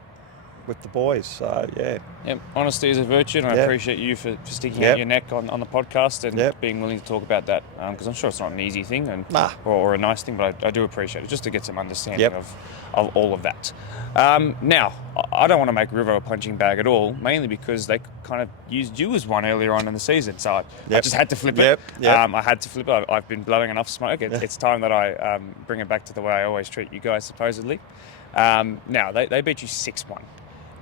with the boys. So honesty is a virtue, and I appreciate you for sticking out your neck on the podcast and being willing to talk about that, because I'm sure it's not an easy thing or a nice thing, but I do appreciate it just to get some understanding of all of that. Now, I don't want to make Rivo a punching bag at all, mainly because they kind of used you as one earlier on in the season, so I just had to flip it. I had to flip it. I've been blowing enough smoke. It's time that I bring it back to the way I always treat you guys, supposedly. Now, they beat you 6-1.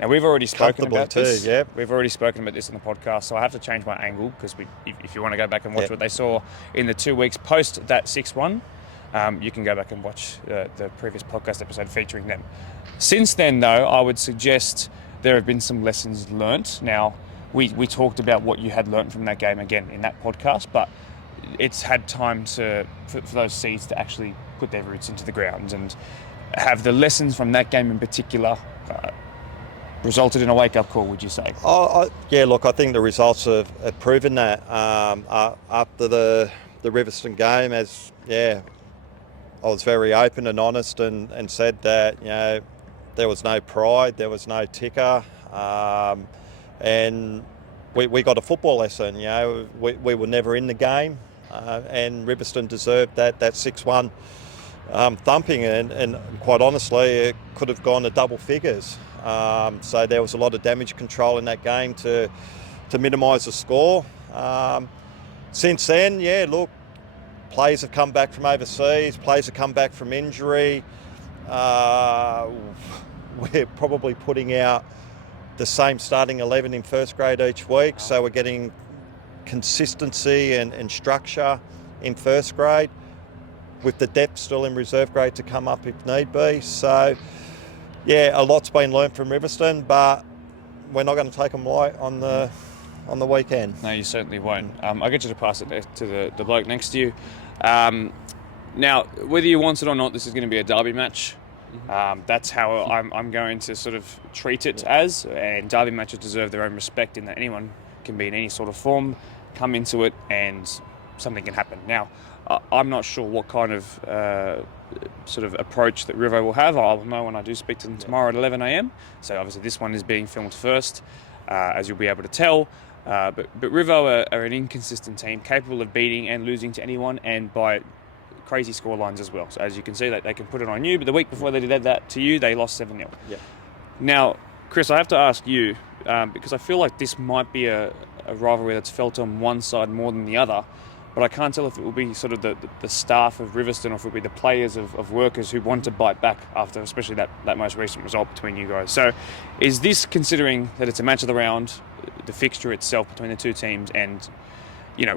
Now, we've already spoken about this. We've already spoken about this on the podcast, so I have to change my angle, because if you want to go back and watch what they saw in the 2 weeks post that 6-1, you can go back and watch the previous podcast episode featuring them. Since then, though, I would suggest there have been some lessons learnt. Now, we talked about what you had learnt from that game again in that podcast, but it's had time for those seeds to actually put their roots into the ground, and have the lessons from that game in particular resulted in a wake-up call, would you say? Look, I think the results have proven that. After the Riverstone game, I was very open and honest and said that, there was no pride, there was no ticker, and we got a football lesson. We were never in the game, and Riverstone deserved that 6-1 thumping, and quite honestly, it could have gone to double figures. So there was a lot of damage control in that game to minimise the score. Since then, look, players have come back from overseas, players have come back from injury. We're probably putting out the same starting 11 in first grade each week, so we're getting consistency and structure in first grade, with the depth still in reserve grade to come up if need be. So a lot's been learned from Riverstone, but we're not going to take them light on the weekend. No, you certainly won't. I'll get you to pass it to the bloke next to you. Now, whether you want it or not, this is going to be a derby match. That's how I'm going to sort of treat it as, and derby matches deserve their own respect in that anyone can be in any sort of form, come into it, and something can happen. Now, I'm not sure what kind of sort of approach that Rivo will have. I'll know when I do speak to them tomorrow at 11 a.m. So obviously this one is being filmed first, as you'll be able to tell. But Rivo are an inconsistent team, capable of beating and losing to anyone, and by crazy scorelines as well. So as you can see, that they can put it on you, but the week before they did that to you, they lost 7-0. Now, Chris, I have to ask you, because I feel like this might be a rivalry that's felt on one side more than the other, but I can't tell if it will be sort of the staff of Riverstone or if it will be the players of Workers who want to bite back after especially that most recent result between you guys. So is this, considering that it's a match of the round, the fixture itself between the two teams, and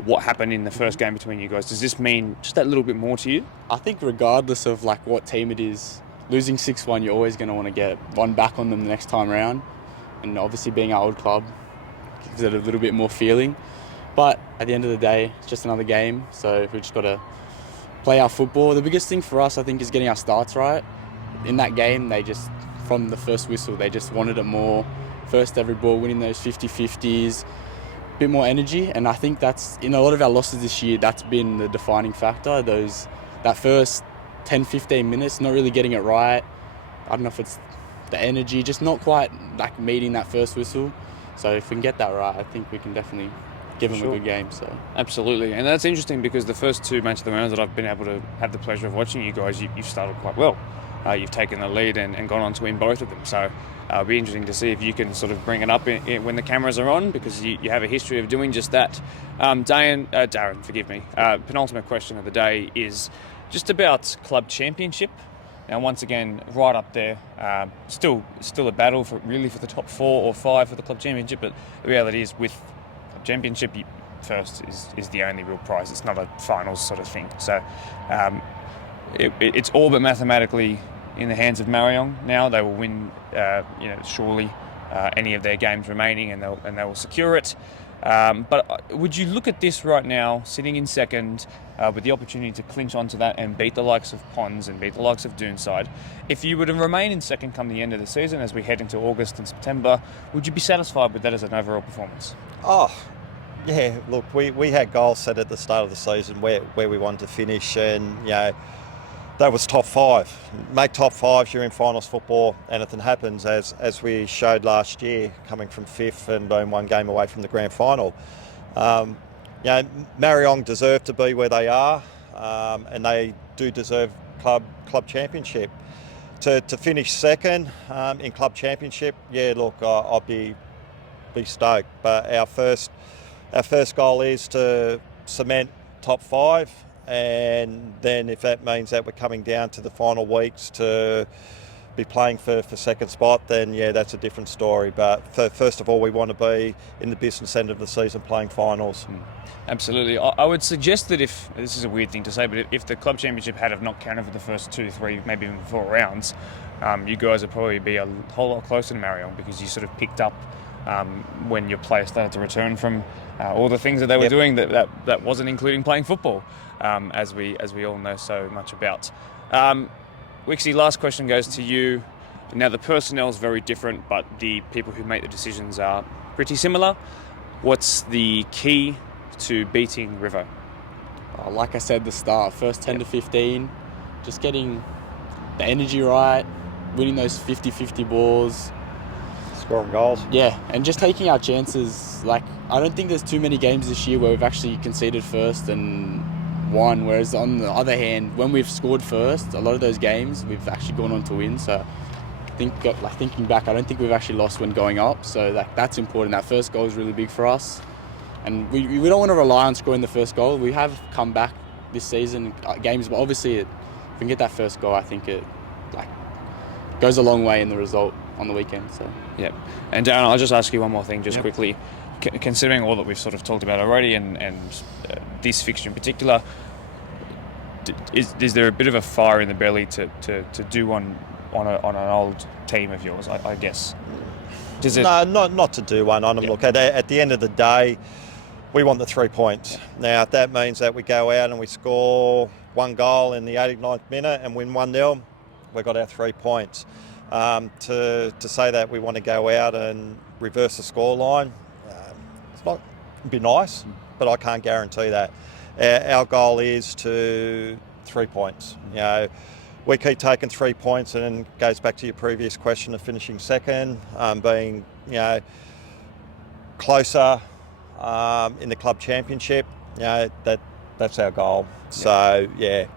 what happened in the first game between you guys, does this mean just that little bit more to you? I think regardless of what team it is, losing 6-1, you're always going to want to get one back on them the next time around, and obviously being our old club gives it a little bit more feeling. But at the end of the day, it's just another game, so we've just got to play our football. The biggest thing for us, I think, is getting our starts right. In that game, they just, from the first whistle, they just wanted it more. First every ball, winning those 50-50s, a bit more energy, and I think that's, in a lot of our losses this year, that's been the defining factor. That first 10-15 minutes, not really getting it right. I don't know if it's the energy, just not quite meeting that first whistle. So if we can get that right, I think we can definitely give them a good game. So absolutely, and that's interesting because the first two matches of the round that I've been able to have the pleasure of watching you guys, you've started quite well. You've taken the lead and gone on to win both of them. So it'll be interesting to see if you can sort of bring it up when the cameras are on, because you have a history of doing just that. Darren, forgive me. Penultimate question of the day is just about club championship. Now, once again, right up there, still a battle for the top 4 or 5 for the club championship, but the reality is with club championship, first is the only real prize. It's not a finals sort of thing. So it's all but mathematically in the hands of Marion now. They will win, surely any of their games remaining, and they will secure it. But would you look at this right now, sitting in second, with the opportunity to clinch onto that and beat the likes of Ponds and beat the likes of Doonside? If you were to remain in second come the end of the season, as we head into August and September, would you be satisfied with that as an overall performance? Oh, yeah. Look, we had goals set at the start of the season where we wanted to finish, and that was top 5. Make top 5, you're in finals football. Anything happens, as we showed last year, coming from 5th and being one game away from the grand final. Marion deserve to be where they are, and they do deserve club championship. To finish second in club championship, I'd be stoked. But our first goal is to cement top 5. And then if that means that we're coming down to the final weeks to be playing for second spot, then that's a different story. But first of all, we want to be in the business end of the season playing finals. Absolutely. I would suggest that if, this is a weird thing to say, but if the club championship had have not counted for the first 2, 3, maybe even 4 rounds, you guys would probably be a whole lot closer to Marion, because you sort of picked up when your players started to return from all the things that they were doing that wasn't including playing football, as we all know so much about. Wixie, last question goes to you. Now, the personnel is very different, but the people who make the decisions are pretty similar. What's the key to beating River? Like I said at the start, first 10 to 15, just getting the energy right, winning those 50-50 balls. Scoring goals. Yeah, and just taking our chances. Like, I don't think there's too many games this year where we've actually conceded first and won, whereas on the other hand, when we've scored first, a lot of those games we've actually gone on to win. So I think, thinking back, I don't think we've actually lost when going up. So that's important. That first goal is really big for us, and we don't want to rely on scoring the first goal. We have come back this season games, but obviously if we can get that first goal, I think it goes a long way in the result on the weekend. So yeah. And Darren, I'll just ask you one more thing quickly. Considering all that we've sort of talked about already, and this fixture in particular, is there a bit of a fire in the belly to do one on an old team of yours, I guess? No, not to do one on them. Look, at the end of the day, we want the 3 points. Now, if that means that we go out and we score 1 goal in the 89th minute and win 1-0, we've got our 3 points. To say that we want to go out and reverse the scoreline, it'd be nice, but I can't guarantee that. Our goal is to 3 points. We keep taking 3 points, and it goes back to your previous question of finishing second, being closer in the club championship. That's our goal. So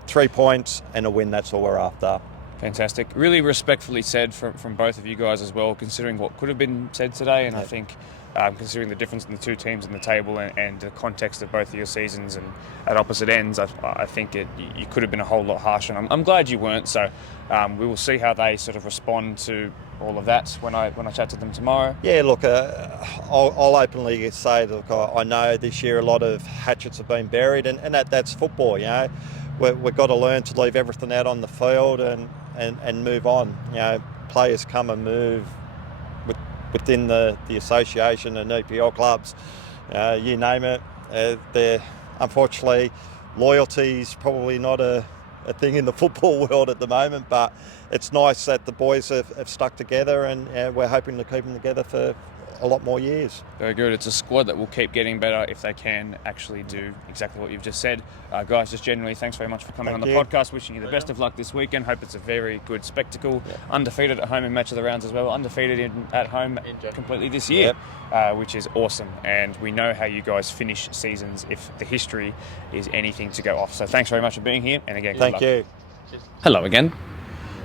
3 points and a win. That's all we're after. Fantastic. Really respectfully said from both of you guys as well, considering what could have been said today, and I think considering the difference in the two teams in the table and the context of both of your seasons and at opposite ends, I think you could have been a whole lot harsher. And I'm glad you weren't. So we will see how they sort of respond to all of that when I chat to them tomorrow. Yeah, look, I'll openly say, look, I know this year a lot of hatchets have been buried, and that's football. We've got to learn to leave everything out on the field and move on. Players come and move within the association and EPL clubs, you name it. They're, unfortunately, loyalty is probably not a thing in the football world at the moment, but it's nice that the boys have stuck together, and we're hoping to keep them together for a lot more years. Very good. It's a squad that will keep getting better if they can actually do exactly what you've just said. Guys, just generally, thanks very much for coming on the podcast. Wishing you the best of luck this weekend. Hope it's a very good spectacle. Undefeated at home in match of the rounds as well. Undefeated at home completely this year, which is awesome. And we know how you guys finish seasons if the history is anything to go off. So thanks very much for being here. And again, thank you. Hello again.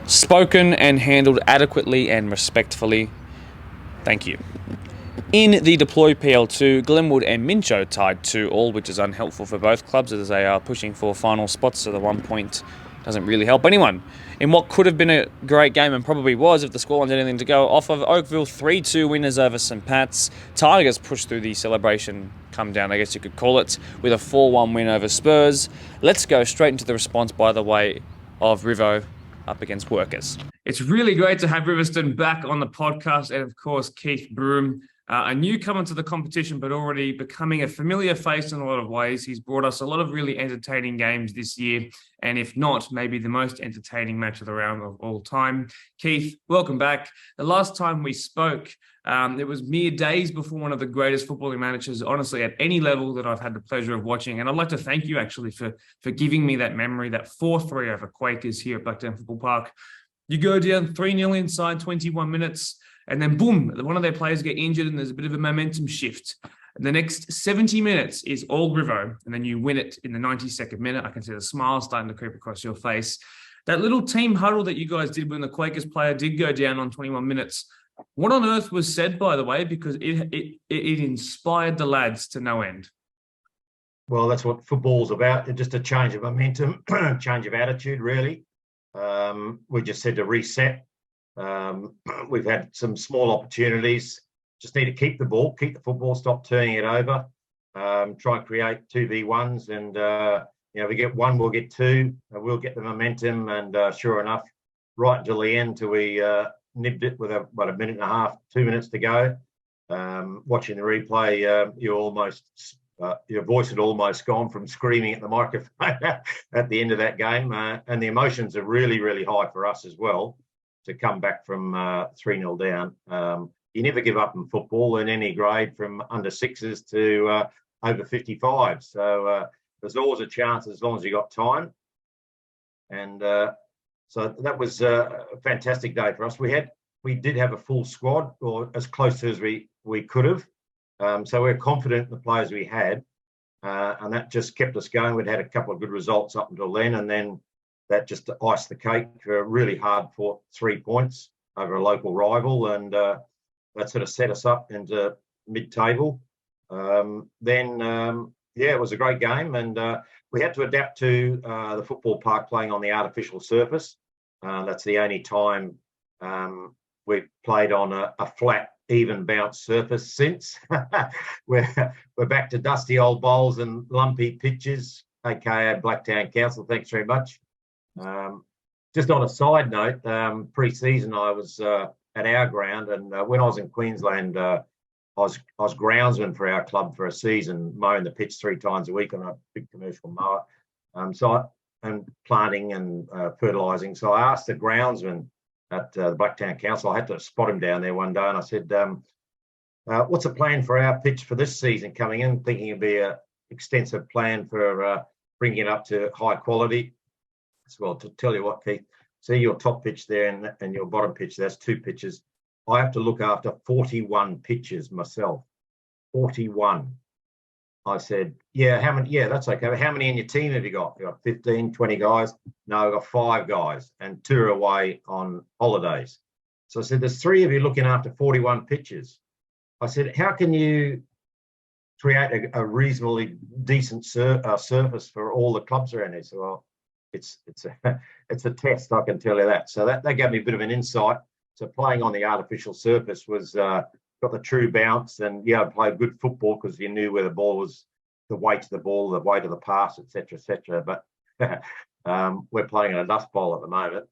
Spoken and handled adequately and respectfully. Thank you. In the Deploy PL2, Glenwood and Mincho tied 2-2, which is unhelpful for both clubs as they are pushing for final spots, so the 1 point doesn't really help anyone. In what could have been a great game, and probably was if the scoreline had anything to go off of, Oakville 3-2 winners over St Pat's. Tigers pushed through the celebration come down, I guess you could call it, with a 4-1 win over Spurs. Let's go straight into the response, by the way, of Rivo up against Workers. It's really great to have Riverstone back on the podcast, and of course 𝕗𝕠𝕦𝕟𝕕, a newcomer to the competition, but already becoming a familiar face in a lot of ways. He's brought us a lot of really entertaining games this year, and if not, maybe the most entertaining match of the round of all time. Keith, welcome back. The last time we spoke, it was mere days before one of the greatest footballing matches, honestly, at any level that I've had the pleasure of watching. And I'd like to thank you actually for giving me that memory, that 4-3 over Quakers here at Blacktown Football Park. You go down 3-0 inside 21 minutes, and then boom, one of their players get injured and there's a bit of a momentum shift. And the next 70 minutes is all Rivo, and then you win it in the 92nd minute. I can see the smile starting to creep across your face. That little team huddle that you guys did when the Quakers player did go down on 21 minutes, what on earth was said, by the way, because it inspired the lads to no end? Well, that's what football's about. Just a change of momentum, change of attitude, really. We just said to reset. We've had some small opportunities. Just need to keep the ball, keep the football, stop turning it over. Try and create 2v1s, and we get one, we'll get two, we'll get the momentum. And sure enough, right until the end, till we nibbed it with about a minute and a half, 2 minutes to go. Watching the replay, your voice had almost gone from screaming at the microphone at the end of that game. And the emotions are really, really high for us as well to come back from 3-0 down. You never give up in football in any grade, from under sixes to over 55. So there's always a chance as long as you got time. And so that was a fantastic day for us. We did have a full squad, or as close as we could have. So we're confident in the players we had, and that just kept us going. We'd had a couple of good results up until then, and then that just iced the cake for a really hard-fought 3 points over a local rival, and that sort of set us up into mid-table. It was a great game, and we had to adapt to the football park playing on the artificial surface. That's the only time we've played on a flat, even bounce surface since. We're back to dusty old bowls and lumpy pitches, aka Blacktown Council. Thanks very much. Just on a side note, pre-season I was at our ground, and when I was in Queensland, I was groundsman for our club for a season, mowing the pitch 3 times a week on a big commercial mower, and planting and fertilising. So I asked the groundsman at the Blacktown Council, I had to spot him down there one day, and I said, what's the plan for our pitch for this season coming in? Thinking it'd be an extensive plan for bringing it up to high quality. Well, to tell you what, Keith, see your top pitch there and your bottom pitch, that's 2 pitches. I have to look after 41 pitches myself. 41. I said, yeah, how many? Yeah, that's okay. How many in your team have you got? You got 15, 20 guys? No, I've got 5 guys, and 2 are away on holidays. So I said, there's 3 of you looking after 41 pitches. I said, how can you create a reasonably decent surface for all the clubs around here? So, well, it's a test, I can tell you that. So that gave me a bit of an insight. So playing on the artificial surface was got the true bounce, and play good football because you knew where the ball was, the weight of the ball, the weight of the pass, etc., etc. But we're playing in a dust bowl at the moment,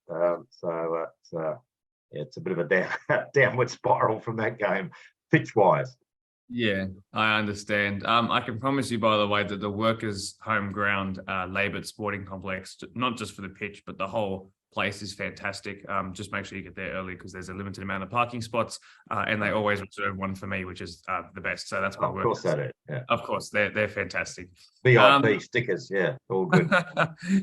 it's a bit of a downward spiral from that game, pitch-wise. Yeah, I understand. I can promise you, by the way, that the Workers' home ground, Labour Sporting Complex, not just for the pitch, but the whole place is fantastic. Just make sure you get there early because there's a limited amount of parking spots, and they always reserve one for me, which is the best. So that's what Of course that is. Yeah. Of course, they're fantastic. VIP stickers, yeah, all good.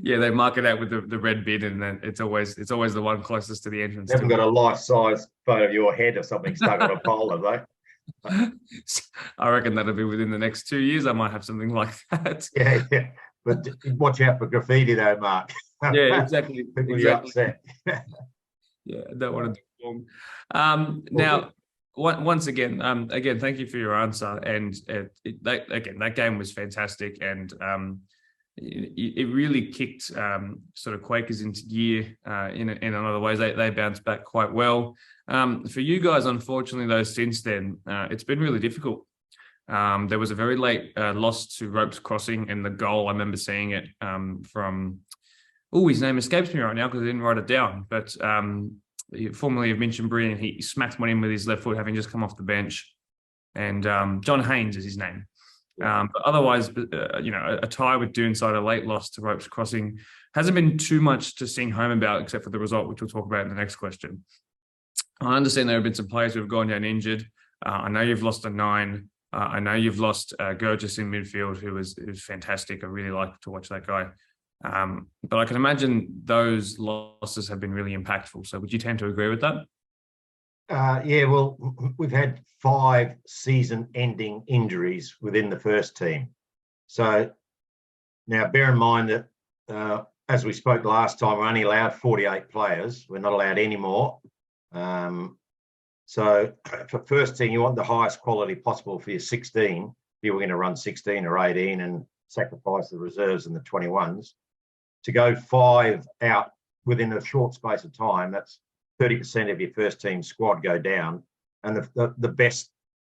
Yeah, they mark it out with the red bin, and then it's always the one closest to the entrance. They haven't got a life-size photo of your head or something stuck on a pole, have they? I reckon that'll be within the next 2 years. I might have something like that. Yeah. But watch out for graffiti, though, Mark. Yeah, exactly. People get upset. Yeah, I don't want to do wrong. Now, once again, thank you for your answer. And that game was fantastic, and it really kicked sort of Quakers into gear in other ways. They bounced back quite well. For you guys, unfortunately, though, since then, it's been really difficult. There was a very late loss to ropes crossing, and the goal, I remember seeing it from oh, his name escapes me right now because I didn't write it down. But formerly of Minchinbury, and he smacked one in with his left foot, having just come off the bench. And John Haynes is his name. But otherwise, a tie with Doonside, a late loss to Ropes Crossing, hasn't been too much to sing home about, except for the result, which we'll talk about in the next question. I understand there have been some players who have gone down injured. I know you've lost a 9. I know you've lost 𝕗𝕠𝕦𝕟𝕕 in midfield, who was fantastic. I really like to watch that guy. But I can imagine those losses have been really impactful. So would you tend to agree with that? Yeah, well, we've had 5 season-ending injuries within the first team. So now bear in mind that, as we spoke last time, we're only allowed 48 players. We're not allowed any more. So for first team, you want the highest quality possible for your 16. If you were going to run 16 or 18 and sacrifice the reserves and the 21s. To go 5 out within a short space of time, that's 30% of your first team squad go down. And the best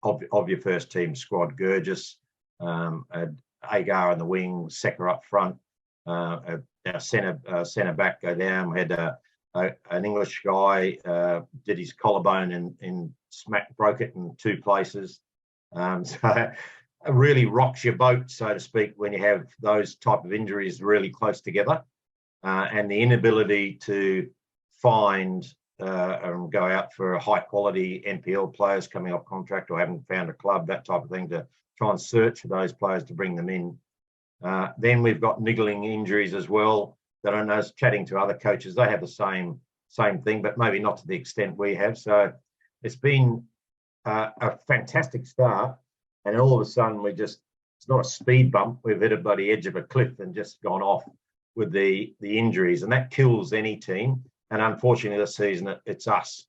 of your first team squad, 𝕗𝕠𝕦𝕟𝕕, Agar in the wing, Secker up front, our centre back go down. We had an English guy did his collarbone and broke it in 2 places. So it really rocks your boat, so to speak, when you have those type of injuries really close together, and the inability to find and go out for high quality NPL players coming off contract or haven't found a club, that type of thing, to try and search for those players to bring them in. Then we've got niggling injuries as well that I know, chatting to other coaches, they have the same thing, but maybe not to the extent we have. So it's been a fantastic start, and all of a sudden it's not a speed bump. We've hit a bloody edge of a cliff and just gone off with the injuries, and that kills any team. And unfortunately this season, it's us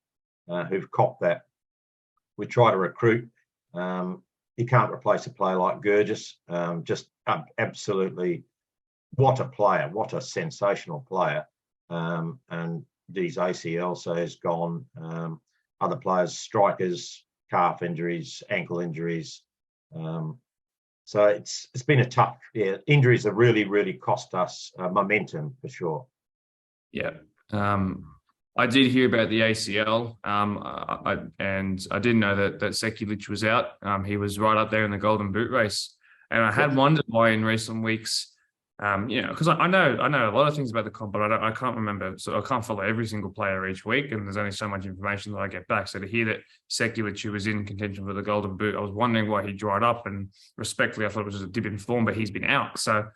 who've copped that. We try to recruit. You can't replace a player like 𝕗𝕠𝕦𝕟𝕕. Just absolutely, what a player, what a sensational player. And D's ACL, so has gone. Other players, strikers, calf injuries, ankle injuries. So it's been a tough, injuries have really, really cost us momentum for sure. Yeah. I did hear about the ACL, and I didn't know that 𝕗𝕗𝕦𝕟𝕗 was out. He was right up there in the Golden Boot race, and I had wondered why in recent weeks, because I know a lot of things about the comp, but I can't remember, so I can't follow every single player each week, and there's only so much information that I get back. So to hear that 𝕗𝕗𝕦𝕟𝕗 was in contention for the Golden Boot, I was wondering why he dried up, and respectfully, I thought it was just a dip in form, but he's been out. So.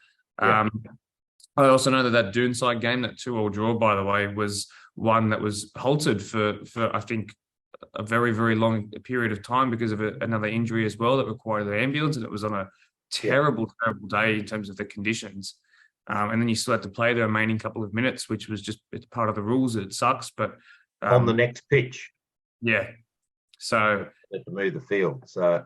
I also know that Doonside game, that 2-2 draw, by the way, was one that was halted for I think a very, very long period of time because of another injury as well that required the ambulance, and it was on a terrible day in terms of the conditions. And then you still had to play the remaining couple of minutes, which was just, it's part of the rules. It sucks, but on the next pitch. Yeah. So to move the field. So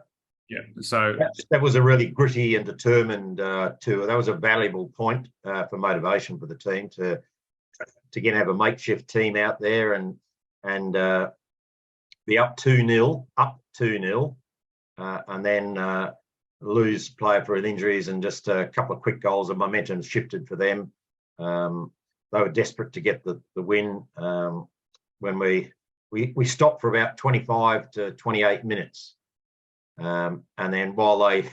yeah. So that was a really gritty and determined tour. That was a valuable point for motivation for the team to have a makeshift team out there and be up 2-0, and then lose player for injuries, and just a couple of quick goals and momentum shifted for them. They were desperate to get the win. When we stopped for about 25 to 28 minutes. And then while they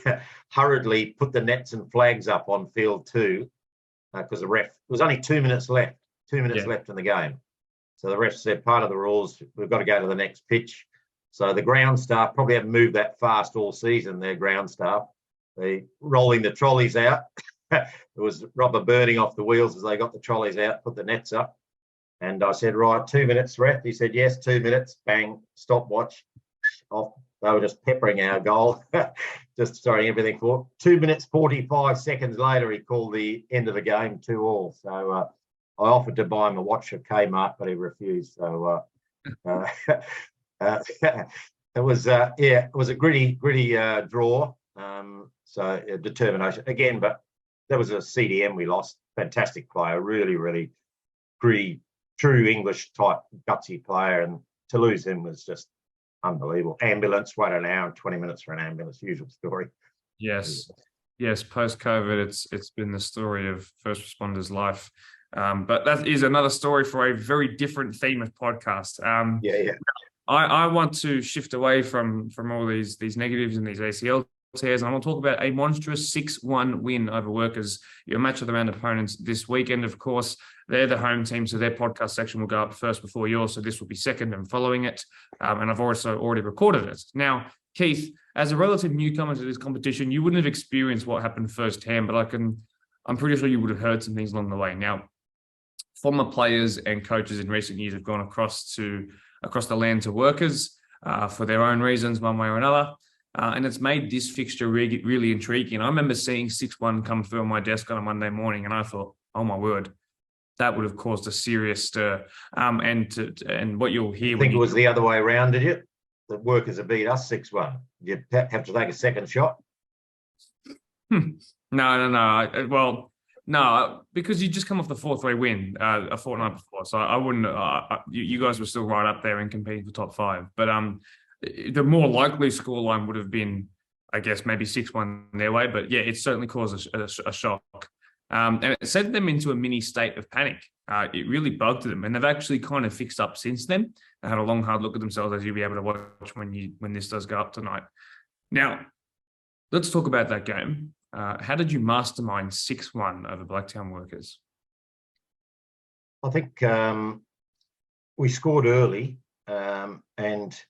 hurriedly put the nets and flags up on field 2, because the ref, there was only 2 minutes left, left in the game. So the ref said, part of the rules, we've got to go to the next pitch. So the ground staff probably haven't moved that fast all season, their ground staff. They rolling the trolleys out. There was rubber burning off the wheels as they got the trolleys out, put the nets up. And I said, right, 2 minutes, ref. He said, yes, 2 minutes. Bang, stopwatch. Off. They were just peppering our goal, just starting everything for 2 minutes, 45 seconds later, he called the end of the game 2-2. So I offered to buy him a watch at Kmart, but he refused. So it was a gritty draw. So determination again, but that was a CDM we lost. Fantastic player, really, really gritty, true English type gutsy player, and to lose him was just unbelievable. Ambulance, wait an hour and 20 minutes for an ambulance, usual story. Yes, post-COVID, it's been the story of first responders' life. But that is another story for a very different theme of podcast. Yeah. I want to shift away from all these negatives and these ACL tears, and I want to talk about a monstrous 6-1 win over Workers, your match of the round opponents this weekend. Of course, they're the home team, so their podcast section will go up first before yours, so this will be second and following it. And I've also already recorded it. Now, Keith, as a relative newcomer to this competition, you wouldn't have experienced what happened firsthand, but I'm pretty sure you would have heard some things along the way. Now, former players and coaches in recent years have gone across the land to Workers for their own reasons, one way or another. And it's made this fixture really intriguing. I remember seeing 6-1 come through on my desk on a Monday morning, and I thought, oh my word, that would have caused a serious stir. And what you'll hear... I think it was the other way around, did you? The Workers have beat us 6-1. You have to take a second shot? No. No, because you just come off the 4-3 win a fortnight before. So I wouldn't... you guys were still right up there and competing for top 5. But the more likely scoreline would have been, I guess, maybe 6-1 their way. But yeah, it certainly caused a shock. And it sent them into a mini state of panic. It really bugged them. And they've actually kind of fixed up since then. They had a long, hard look at themselves, as you'll be able to watch when this does go up tonight. Now, let's talk about that game. How did you mastermind 6-1 over Blacktown Workers? I think we scored early, and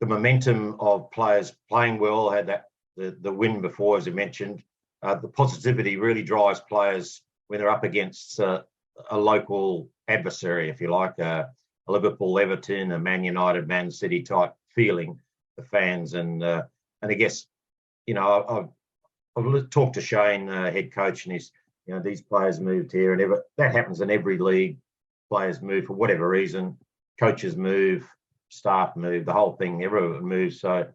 the momentum of players playing well had the win before, as I mentioned. The positivity really drives players when they're up against a local adversary, if you like, a Liverpool, Everton, a Man United, Man City type feeling, the fans. And I guess, I've talked to Shane, head coach, and these players moved here, and that happens in every league. Players move for whatever reason. Coaches move, staff move, the whole thing, everyone moves. So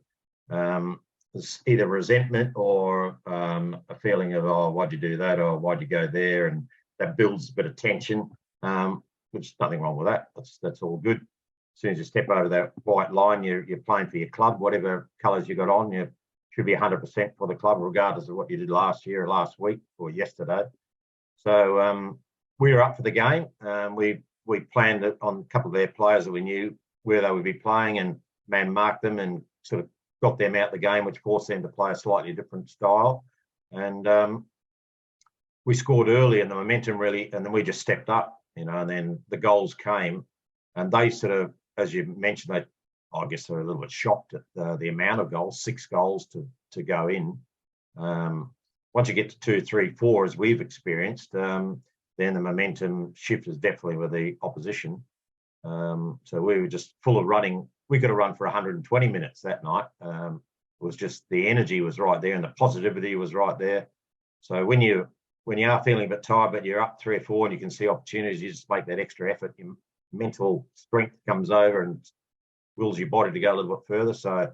there's either resentment or a feeling of, oh, why'd you do that, or why'd you go there, and that builds a bit of tension. Which is nothing wrong with that. That's all good. As soon as you step over that white line, you're playing for your club, whatever colours you got on. You should be 100% for the club, regardless of what you did last year or last week or yesterday. So we were up for the game. We planned it on a couple of their players that we knew where they would be playing, and man marked them and sort of got them out the game, which forced them to play a slightly different style. And we scored early, and the momentum really, and then we just stepped up, and then the goals came, and they sort of, as you mentioned, I guess they're a little bit shocked at the amount of goals, 6 goals to go in. Once you get to 2, 3, 4, as we've experienced, then the momentum shifts definitely with the opposition. So we were just full of running. We could have run for 120 minutes that night. It was just the energy was right there, and the positivity was right there. So when you are feeling a bit tired, but you're up 3 or 4 and you can see opportunities, you just make that extra effort. Your mental strength comes over and wills your body to go a little bit further. So it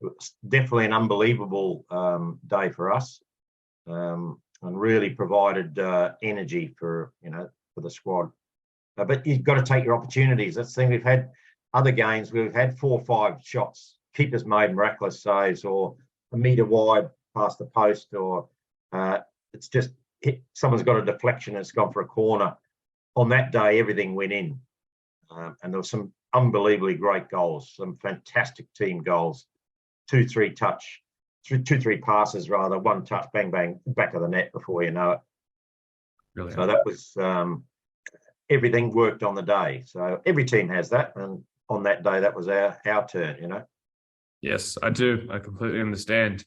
was definitely an unbelievable day for us, and really provided energy for the squad. But you've got to take your opportunities. That's the thing. We've had other games, we've had 4 or 5 shots, keepers made miraculous saves, or a metre wide past the post, or it's just someone's got a deflection and it's gone for a corner. On that day, everything went in. And there were some unbelievably great goals, some fantastic team goals, 2-3 passes rather, 1 touch, bang, bang, back of the net before you know it. Brilliant. So that was everything worked on the day. So every team has that, and on that day, that was our turn, Yes, I do. I completely understand.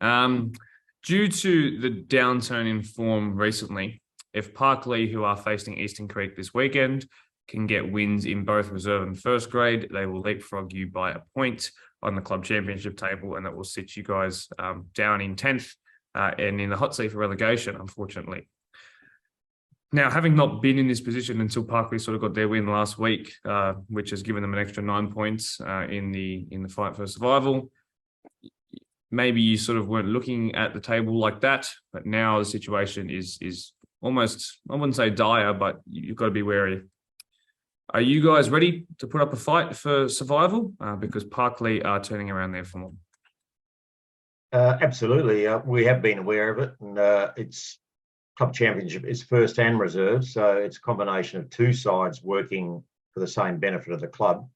Due to the downturn in form recently, if Parklea, who are facing Eastern Creek this weekend, can get wins in both reserve and first grade, they will leapfrog you by a point on the club championship table, and that will sit you guys down in 10th and in the hot seat for relegation, unfortunately. Now, having not been in this position until Parklea sort of got their win last week, which has given them an extra 9 points in the fight for survival, maybe you sort of weren't looking at the table like that, but now the situation is almost, I wouldn't say dire, but you've got to be wary. Are you guys ready to put up a fight for survival? Because Parklea are turning around their form. Absolutely. We have been aware of it, and it's club championship is first and reserve, so it's a combination of two sides working for the same benefit of the club.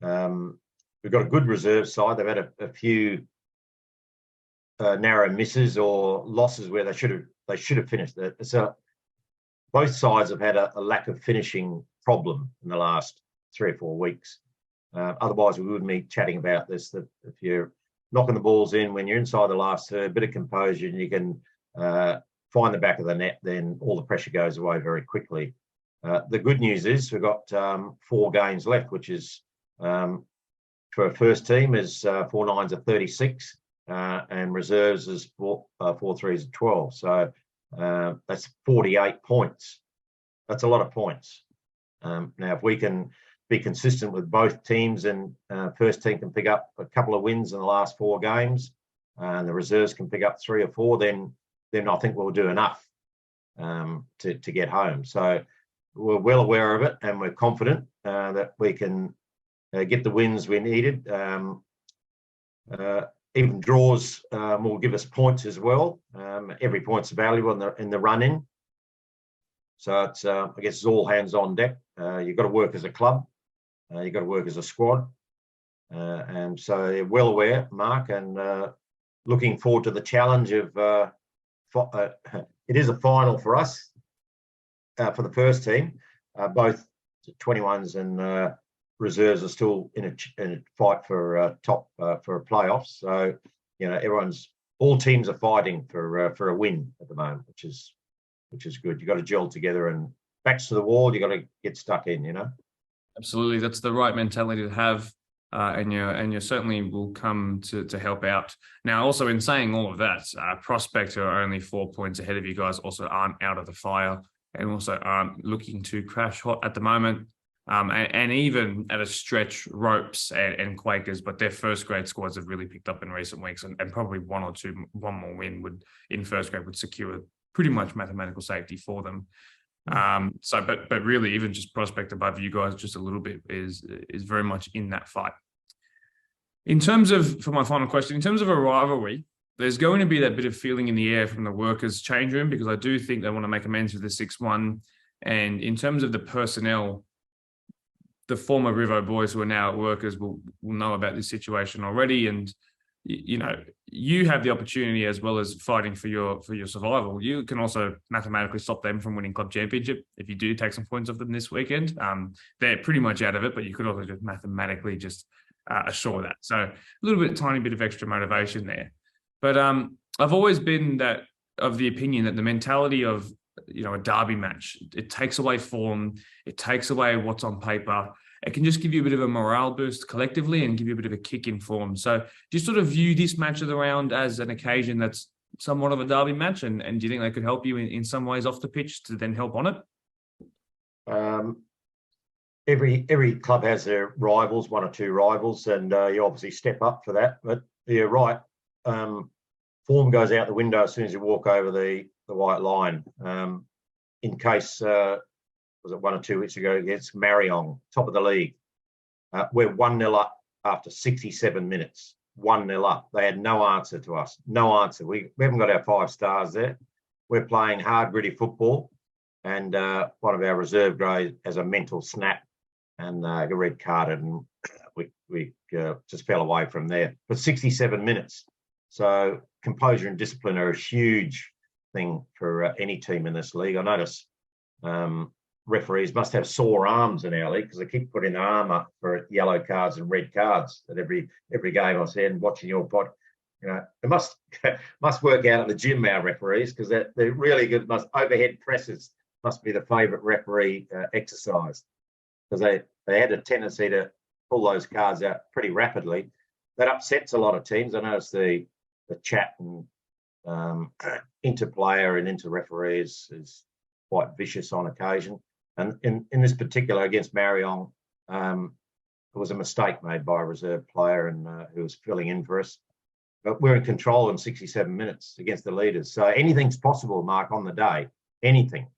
We've got a good reserve side. They've had a few narrow misses or losses where they should have finished it. So both sides have had a lack of finishing problem in the last 3 or 4 weeks. Otherwise, we wouldn't be chatting about this. That if you're knocking the balls in when you're inside the last third, a bit of composure, and you can find the back of the net, then all the pressure goes away very quickly. The good news is we've got 4 games left, which is for a first team is 4 9s are 36, and reserves is 4 3s are 12. So that's 48 points. That's a lot of points. Now, if we can be consistent with both teams, and first team can pick up a couple of wins in the last 4 games, and the reserves can pick up 3 or 4, then I think we'll do enough to get home. So we're well aware of it, and we're confident that we can get the wins we needed. Even draws will give us points as well. Every point's valuable in the run-in. So it's I guess it's all hands on deck. You've got to work as a club. You've got to work as a squad. And so you're well aware, Mark, and looking forward to the challenge of it is a final for us for the first team. Both 21s and reserves are still in a fight for for playoffs. So all teams are fighting for a win at the moment, which is good. You've got to gel together and backs to the wall. You got to get stuck in. Absolutely, that's the right mentality to have, and you certainly will come to help out. Now, also in saying all of that, Prospect, who are only 4 points ahead of you guys, also aren't out of the fire, and also aren't looking to crash hot at the moment. And even at a stretch, Ropes and Quakers, but their first grade squads have really picked up in recent weeks, and probably one more win in first grade would secure pretty much mathematical safety for them. But really, even just Prospect above you guys just a little bit is very much in that fight. In terms of, for my final question, in terms of a rivalry, there's going to be that bit of feeling in the air from the workers' change room, because I do think they want to make amends with the 6-1. And in terms of the personnel, the former Rivo boys who are now at workers will know about this situation already. And, you have the opportunity, as well as fighting for your survival, you can also mathematically stop them from winning club championship if you do take some points off them this weekend. They're pretty much out of it, but you could also just mathematically just assure that. So a little bit, tiny bit of extra motivation there. But I've always been of the opinion that the mentality of a derby match, it takes away form, it takes away what's on paper. It can just give you a bit of a morale boost collectively and give you a bit of a kick in form. So do you sort of view this match of the round as an occasion that's somewhat of a derby match? And do you think they could help you in some ways off the pitch to then help on it? Every club has their rivals, 1 or 2 rivals, and you obviously step up for that. But you're right. Form goes out the window as soon as you walk over the white line. In case... was it 1 or 2 weeks ago against Marion, top of the league. We're 1-0 up after 67 minutes. 1-0 up. They had no answer to us. No answer. We haven't got our 5 stars there. We're playing hard, gritty football. And one of our reserve grades has a mental snap and got red carded, and we just fell away from there. But 67 minutes. So composure and discipline are a huge thing for any team in this league. I notice referees must have sore arms in our league because they keep putting their arm up for yellow cards and red cards at every game I see. And watching your pod, it must work out at the gym, our referees, because they're really good. Overhead presses must be the favourite referee exercise, because they had a tendency to pull those cards out pretty rapidly. That upsets a lot of teams. I notice the chat and interplayer and inter-referee is quite vicious on occasion. And in this particular against Marion, it was a mistake made by a reserve player and who was filling in for us. But we're in control in 67 minutes against the leaders. So anything's possible, Mark, on the day. Anything.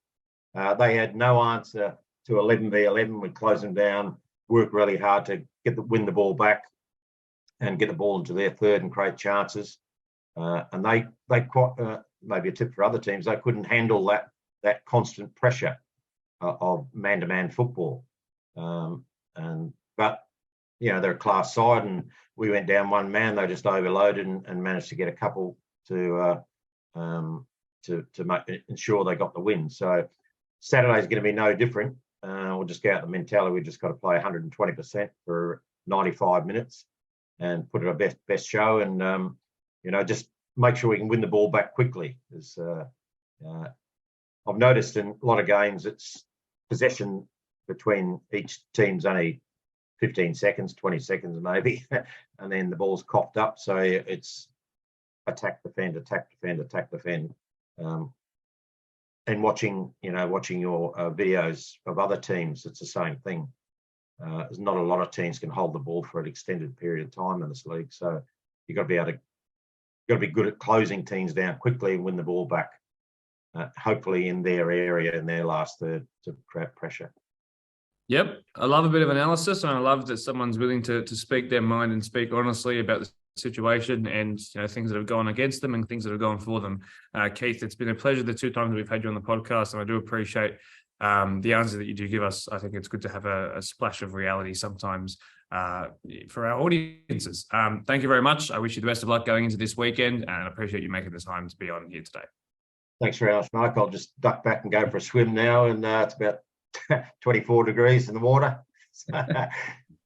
They had no answer to 11v11. We'd close them down, work really hard to win the ball back and get the ball into their third and create chances. And they maybe a tip for other teams, they couldn't handle that constant pressure of man-to-man football. But they're a class side, and we went down one man. They just overloaded and managed to get a couple to ensure they got the win. So Saturday's going to be no different. We'll just go out the mentality. We've just got to play 120% for 95 minutes and put it our best show, and just make sure we can win the ball back quickly. I've noticed in a lot of games it's possession between each team's only 15 seconds, 20 seconds maybe, and then the ball's coughed up. So it's attack, defend, attack, defend, attack, defend. And watching your videos of other teams, it's the same thing. There's not a lot of teams can hold the ball for an extended period of time in this league. So you've got to be good at closing teams down quickly and win the ball back, hopefully in their area, in their last third, to create pressure. Yep. I love a bit of analysis, and I love that someone's willing to speak their mind and speak honestly about the situation and things that have gone against them and things that have gone for them. Keith, it's been a pleasure the 2 times we've had you on the podcast, and I do appreciate the answer that you do give us. I think it's good to have a splash of reality sometimes for our audiences. Thank you very much. I wish you the best of luck going into this weekend, and I appreciate you making the time to be on here today. Thanks very much, Mark. I'll just duck back and go for a swim now, and it's about 24 degrees in the water. So,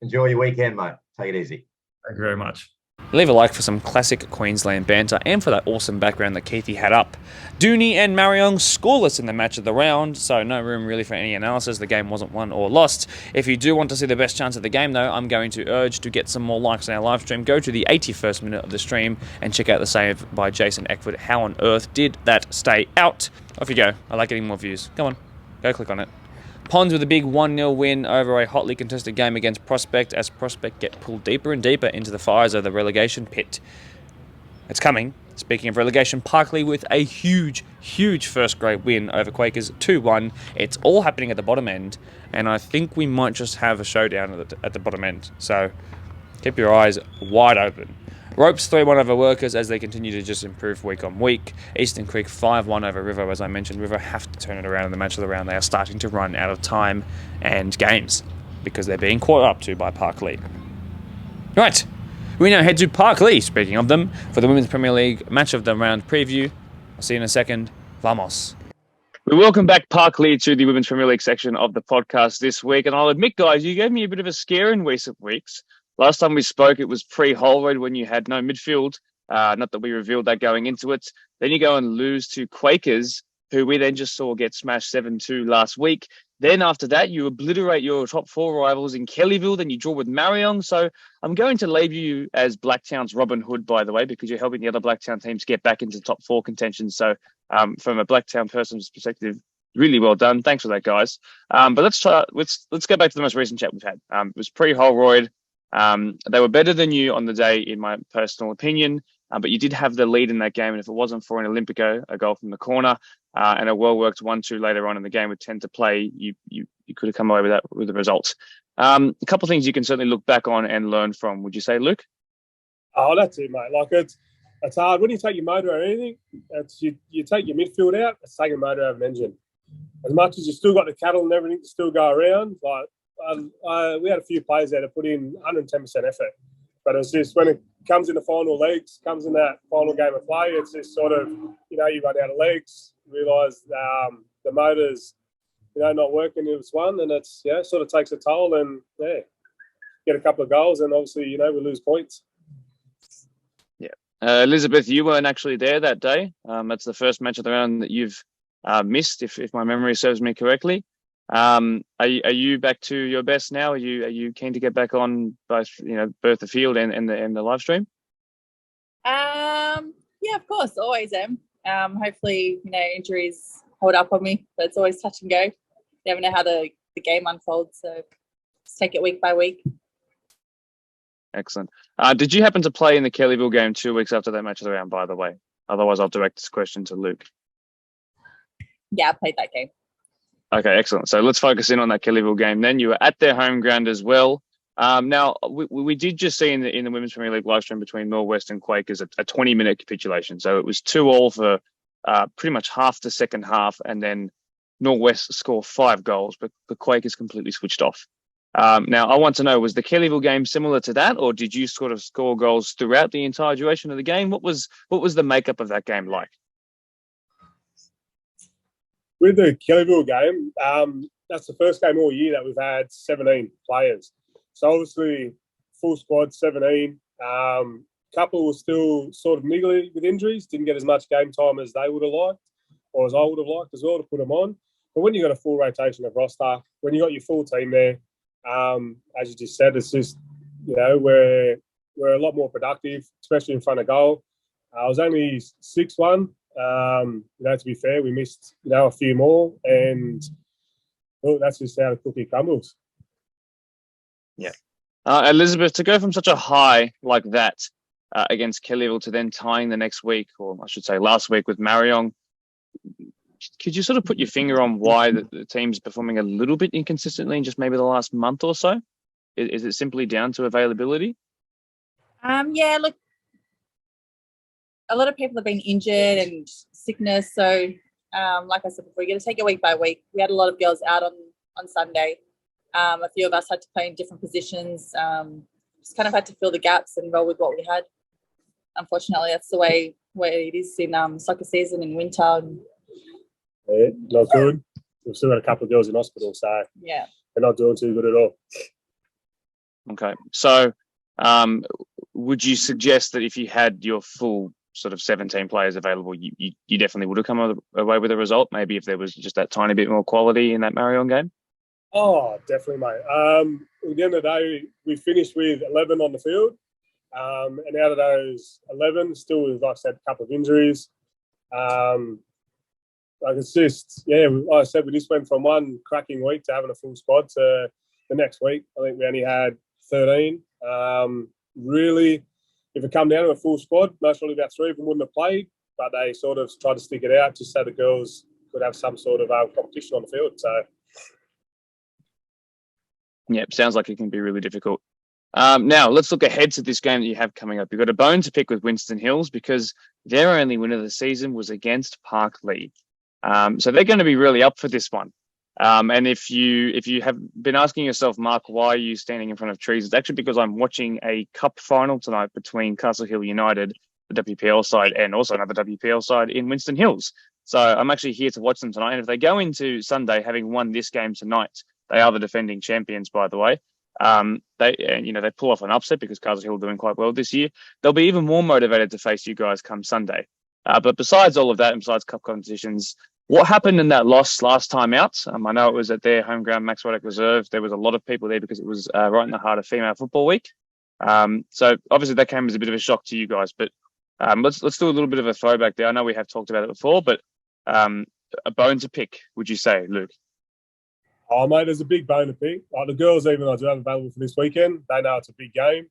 enjoy your weekend, mate. Take it easy. Thank you very much. Leave a like for some classic Queensland banter and for that awesome background that Keithy had up. 𝕗𝕦𝕟𝕕 and 𝕗𝕗 scoreless in the match of the round, so no room really for any analysis. The game wasn't won or lost. If you do want to see the best chance of the game, though, I'm going to urge to get some more likes on our live stream. Go to the 81st minute of the stream and check out the save by Jason Eckford. How on earth did that stay out? Off you go. I like getting more views. Come on, go click on it. Ponds with a big 1-0 win over a hotly contested game against Prospect, as Prospect get pulled deeper and deeper into the fires of the relegation pit. It's coming. Speaking of relegation, Parkley with a huge, huge first grade win over Quakers 2-1. It's all happening at the bottom end, and I think we might just have a showdown at the bottom end. So keep your eyes wide open. Ropes 3-1 over Workers as they continue to just improve week on week. Eastern Creek 5-1 over River. As I mentioned, River have to turn it around in the match of the round. They are starting to run out of time and games because they're being caught up to by Parkley. Right, we now head to Parkley, speaking of them, for the Women's Premier League match of the round preview. I'll see you in a second. Vamos. We welcome back Parkley to the Women's Premier League section of the podcast this week. And I'll admit, guys, you gave me a bit of a scare in recent weeks. Last time we spoke, it was pre-Holroyd when you had no midfield. Not that we revealed that going into it. Then you go and lose to Quakers, who we then just saw get smashed 7-2 last week. Then after that, you obliterate your top 4 rivals in Kellyville. Then you draw with Marion. So I'm going to label you as Blacktown's Robin Hood, by the way, because you're helping the other Blacktown teams get back into top 4 contention. So from a Blacktown person's perspective, really well done. Thanks for that, guys. But let's go back to the most recent chat we've had. It was pre-Holroyd. They were better than you on the day, in my personal opinion, but you did have the lead in that game. And if it wasn't for an Olympico, a goal from the corner, and a well-worked 1-2 later on in the game with 10 to play, you could have come away with the result. A couple of things you can certainly look back on and learn from. Would you say, Luke? Oh, that's it, mate. Like it's hard when you take your motor or anything. It's you take your midfield out. It's taking motor out of an engine. As much as you still got the cattle and everything to still go around, like. We had a few players there that put in 110% effort, but it's just when it comes in the final legs, comes in that final game of play, it's just sort of, you run out of legs, realise the motor's, not working in this one, and it's, sort of takes a toll, and, get a couple of goals, and obviously, we lose points. Yeah. Elizabeth, you weren't actually there that day. That's the first match of the round that you've missed, if my memory serves me correctly. Are you back to your best now? Are you keen to get back on both the field and the live stream? Yeah, of course, always am. Hopefully, injuries hold up on me, but it's always touch and go. You never know how the game unfolds, so just take it week by week. Excellent. Did you happen to play in the Kellyville game 2 weeks after that match of the round, by the way? Otherwise, I'll direct this question to Luke. Yeah, I played that game. Okay, excellent. So let's focus in on that Kellyville game then. You were at their home ground as well. Now, we did just see in the Women's Premier League live stream between Norwest and Quakers a 20-minute capitulation. So it was 2-2 for pretty much half the second half, and then Norwest score 5 goals, but the Quakers completely switched off. Now, I want to know, was the Kellyville game similar to that, or did you sort of score goals throughout the entire duration of the game? What was the makeup of that game like? With the Kellyville game, that's the first game all year that we've had 17 players. So obviously, full squad, 17. Couple were still sort of niggly with injuries, didn't get as much game time as they would have liked, or as I would have liked as well to put them on. But when you've got a full rotation of roster, when you've got your full team there, as you just said, it's just, we're a lot more productive, especially in front of goal. I was only 6-1. To be fair, we missed, a few more, and that's just how the cookie crumbles. Yeah. Elizabeth, to go from such a high like that against Kellyville to then tying the next week, or I should say last week with Marion, could you sort of put your finger on why the team's performing a little bit inconsistently in just maybe the last month or so? Is it simply down to availability? Yeah, look, a lot of people have been injured and sickness. So, like I said before, you're going to take it week by week. We had a lot of girls out on Sunday. A few of us had to play in different positions. Just kind of had to fill the gaps and roll with what we had. Unfortunately, that's the way it is in soccer season in winter. And yeah, not good. We've still got a couple of girls in hospital, so yeah, they're not doing too good at all. Okay. So would you suggest that if you had your full sort of 17 players available, you definitely would have come away with a result, maybe if there was just that tiny bit more quality in that Marion game? Oh, definitely, mate. At the end of the day, we finished with 11 on the field. And out of those 11, still with, like I said, a couple of injuries. It's just, like I said, we just went from one cracking week to having a full squad to the next week. I think we only had 13. Really, if it come down to a full squad, most probably about 3 of them wouldn't have played, but they sort of tried to stick it out just so the girls could have some sort of competition on the field. So, yeah, sounds like it can be really difficult. Now, let's look ahead to this game that you have coming up. You've got a bone to pick with Winston Hills because their only win of the season was against Park Lee. So they're going to be really up for this one. And if you have been asking yourself, Mark, why are you standing in front of trees? It's actually because I'm watching a cup final tonight between Quakers Hill United, the WPL side, and also another WPL side in Winston Hills. So I'm actually here to watch them tonight. And if they go into Sunday having won this game tonight, they are the defending champions, by the way. They pull off an upset because Quakers Hill are doing quite well this year. They'll be even more motivated to face you guys come Sunday. But besides all of that, and besides cup competitions, what happened in that loss last time out? I know it was at their home ground, Max Roddick Reserve. There was a lot of people there because it was right in the heart of Female Football Week. So obviously that came as a bit of a shock to you guys. But let's do a little bit of a throwback there. I know we have talked about it before, but a bone to pick, would you say, Luke? Oh, mate, there's a big bone to pick. Like the girls, even I do have available for this weekend, they know it's a big game.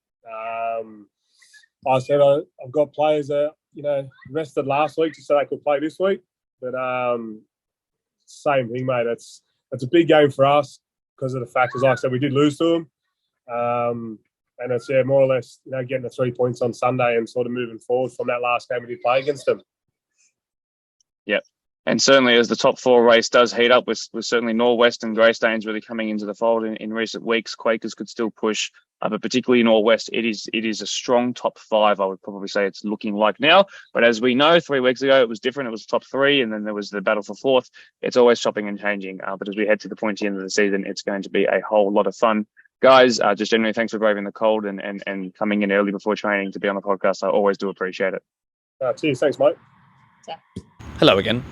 I said I've got players that rested last week just so they could play this week. But same thing, mate. It's a big game for us because of the fact, as like I said, we did lose to them. And it's more or less getting the 3 points on Sunday and sort of moving forward from that last game we did play against them. Yep. And certainly as the top 4 race does heat up with certainly Norwest and Greystanes really coming into the fold in recent weeks, Quakers could still push, but particularly Norwest, it is a strong top 5, I would probably say it's looking like now. But as we know, 3 weeks ago, it was different. It was top 3, and then there was the battle for 4th. It's always chopping and changing. But as we head to the pointy end of the season, it's going to be a whole lot of fun. Guys, just generally thanks for braving the cold and coming in early before training to be on the podcast. I always do appreciate it. Cheers. Thanks, mate. Yeah. Hello again.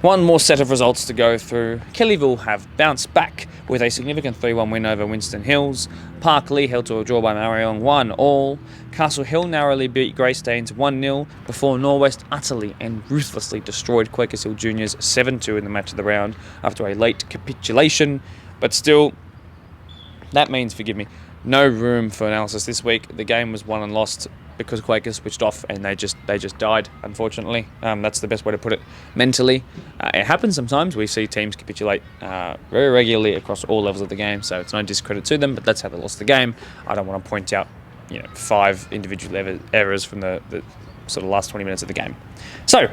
One more set of results to go through. Kellyville have bounced back with a significant 3-1 win over Winston Hills. Park Lee held to a draw by Marion 1-1. Castle Hill narrowly beat Greystanes 1-0 before Norwest utterly and ruthlessly destroyed Quakers Hill Juniors 7-2 in the match of the round after a late capitulation. But still, that means, forgive me, no room for analysis this week. The game was won and lost because Quakers switched off and they just died, unfortunately. That's the best way to put it mentally. It happens sometimes. We see teams capitulate very regularly across all levels of the game, so it's no discredit to them, but that's how they lost the game. I don't want to point out 5 individual errors from the sort of last 20 minutes of the game. So,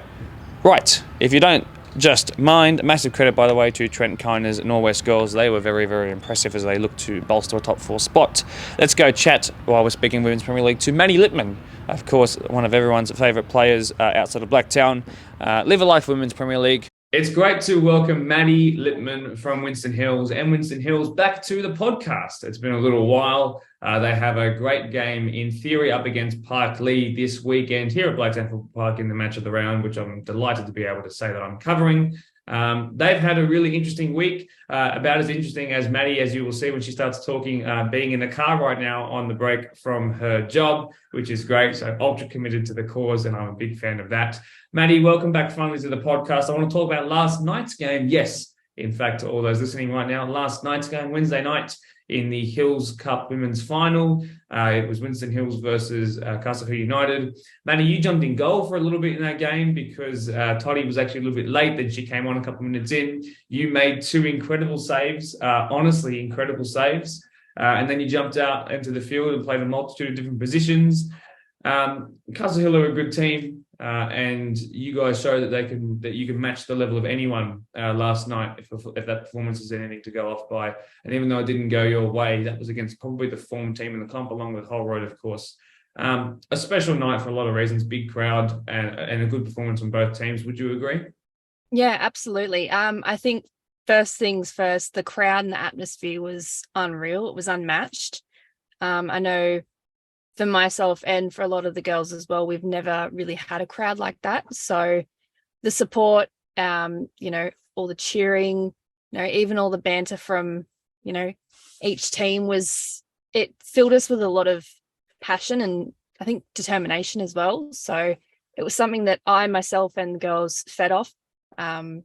Right, if you don't just mind, massive credit, by the way, to Trent Kiner's Norwest girls. They were very, very impressive as they look to bolster a top 4 spot. Let's go chat, while we're speaking Women's Premier League, to Maddie Littman, of course, one of everyone's favourite players outside of Blacktown. Live a Life Women's Premier League. It's great to welcome Maddie Littman from Winston Hills and Winston Hills back to the podcast. It's been a little while. They have a great game in theory up against Park Lee this weekend here at Blacktown Football Park in the match of the round, which I'm delighted to be able to say that I'm covering. They've had a really interesting week, about as interesting as Maddie, as you will see when she starts talking, being in the car right now on the break from her job, which is great. So ultra committed to the cause, and I'm a big fan of that. Maddie, welcome back finally to the podcast. I want to talk about last night's game. Yes, in fact, to all those listening right now, last night's game, Wednesday night in the Hills Cup Women's Final. It was Winston Hills versus Quakers Hill United. Maddie, you jumped in goal for a little bit in that game because Toddy was actually a little bit late. Then she came on a couple of minutes in. You made 2 incredible saves, honestly incredible saves. And then you jumped out into the field and played a multitude of different positions. Quakers Hill are a good team. And you guys show that you can match the level of anyone last night if that performance is anything to go off by. And even though it didn't go your way, that was against probably the form team in the comp, along with Hull Road, of course. A special night for a lot of reasons, big crowd and a good performance from both teams. Would you agree? Yeah, absolutely. I think first things first, the crowd and the atmosphere was unreal. It was unmatched. I know for myself and for a lot of the girls as well, we've never really had a crowd like that. So the support, all the cheering, even all the banter from, each team it filled us with a lot of passion and I think determination as well. So it was something that I myself and the girls fed off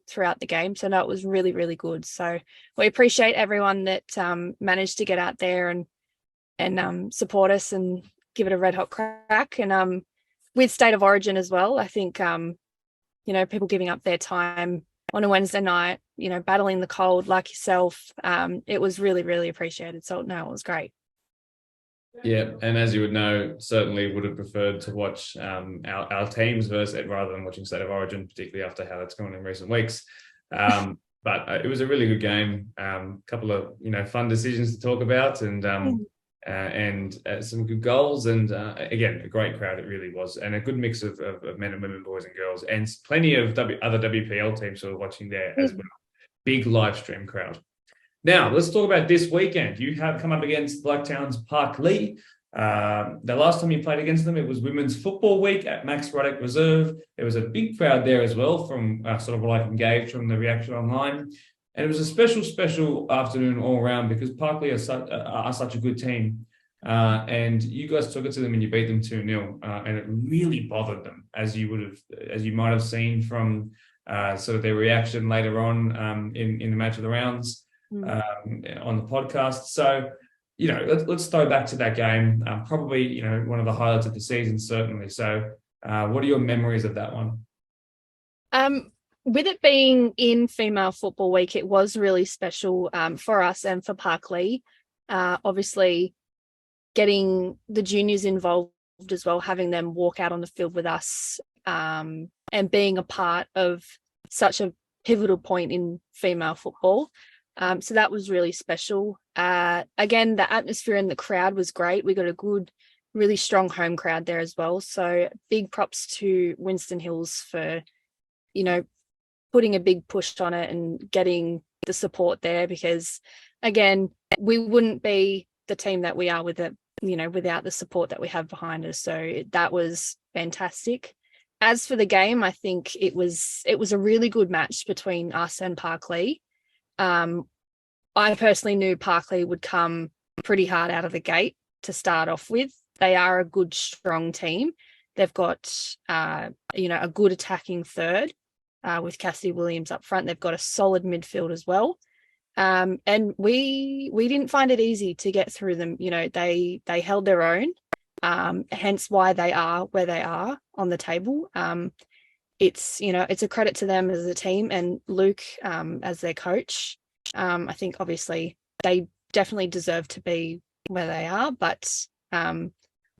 throughout the game. So no, it was really, really good. So we appreciate everyone that managed to get out there and support us and give it a red hot crack. And with State of Origin as well, I think, people giving up their time on a Wednesday night, battling the cold like yourself, it was really, really appreciated. So no, it was great. Yeah, and as you would know, certainly would have preferred to watch our teams versus it rather than watching State of Origin, particularly after how that's gone in recent weeks. But it was a really good game. Couple of fun decisions to talk about, and some good goals, and again, a great crowd it really was, and a good mix of men and women, boys and girls, and plenty of other WPL teams who were watching there as well. Big live stream crowd. Now, let's talk about this weekend. You have come up against Blacktown's Park Lee. The last time you played against them, it was Women's Football Week at Max Ruddock Reserve. There was a big crowd there as well, from sort of what I can gauge from the reaction online. And it was a special afternoon all round because Park Lee are such a good team. And you guys took it to them and you beat them 2-0. And it really bothered them, as you might have seen from sort of their reaction later on in the match of the rounds on the podcast. So, let's throw back to that game. Probably, one of the highlights of the season, certainly. So what are your memories of that one? With it being in Female Football Week, it was really special for us and for Park Lee. Obviously, getting the juniors involved as well, having them walk out on the field with us and being a part of such a pivotal point in female football. So that was really special. Again, the atmosphere and the crowd was great. We got a good, really strong home crowd there as well. So big props to Winston Hills for, putting a big push on it and getting the support there, because again, we wouldn't be the team that we are without the support that we have behind us. So that was fantastic. As for the game, I think it was a really good match between us and Park Lee. I personally knew Park Lee would come pretty hard out of the gate to start off with. They are a good, strong team. They've got, a good attacking third with Cassie Williams up front. They've got a solid midfield as well. And we didn't find it easy to get through them. They held their own, hence why they are where they are on the table. It's a credit to them as a team, and Luke as their coach. I think obviously they definitely deserve to be where they are, but I'll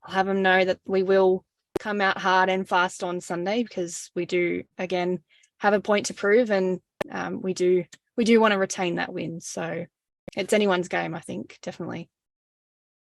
have them know that we will come out hard and fast on Sunday, because we do, again, have a point to prove, and we do want to retain that win. So it's anyone's game, I think, definitely.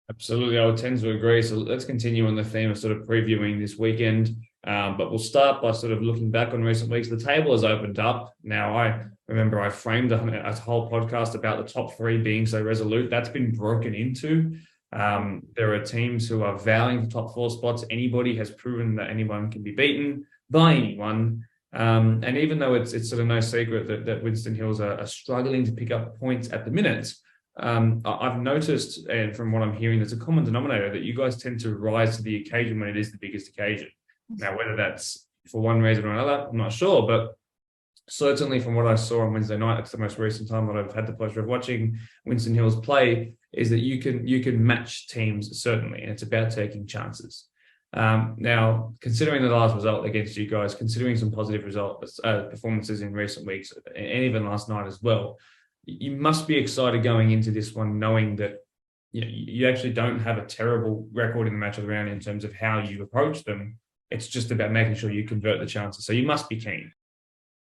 Absolutely, I would tend to agree. So let's continue on the theme of sort of previewing this weekend. But we'll start by sort of looking back on recent weeks. The table has opened up. Now, I remember I framed a whole podcast about the top three being so resolute. That's been broken into. There are teams who are vowing for top four spots. Anybody has proven that anyone can be beaten by anyone. And even though it's sort of no secret that Winston Hills are struggling to pick up points at the minute, I've noticed, and from what I'm hearing, there's a common denominator that you guys tend to rise to the occasion when it is the biggest occasion. Now, whether that's for one reason or another, I'm not sure, but certainly from what I saw on Wednesday night, it's the most recent time that I've had the pleasure of watching Winston Hills play, is that you can match teams, certainly, and it's about taking chances. Now, considering the last result against you guys, considering some positive performances in recent weeks, and even last night as well, you must be excited going into this one, knowing that you actually don't have a terrible record in the match of the round in terms of how you approach them. It's just about making sure you convert the chances. So you must be keen.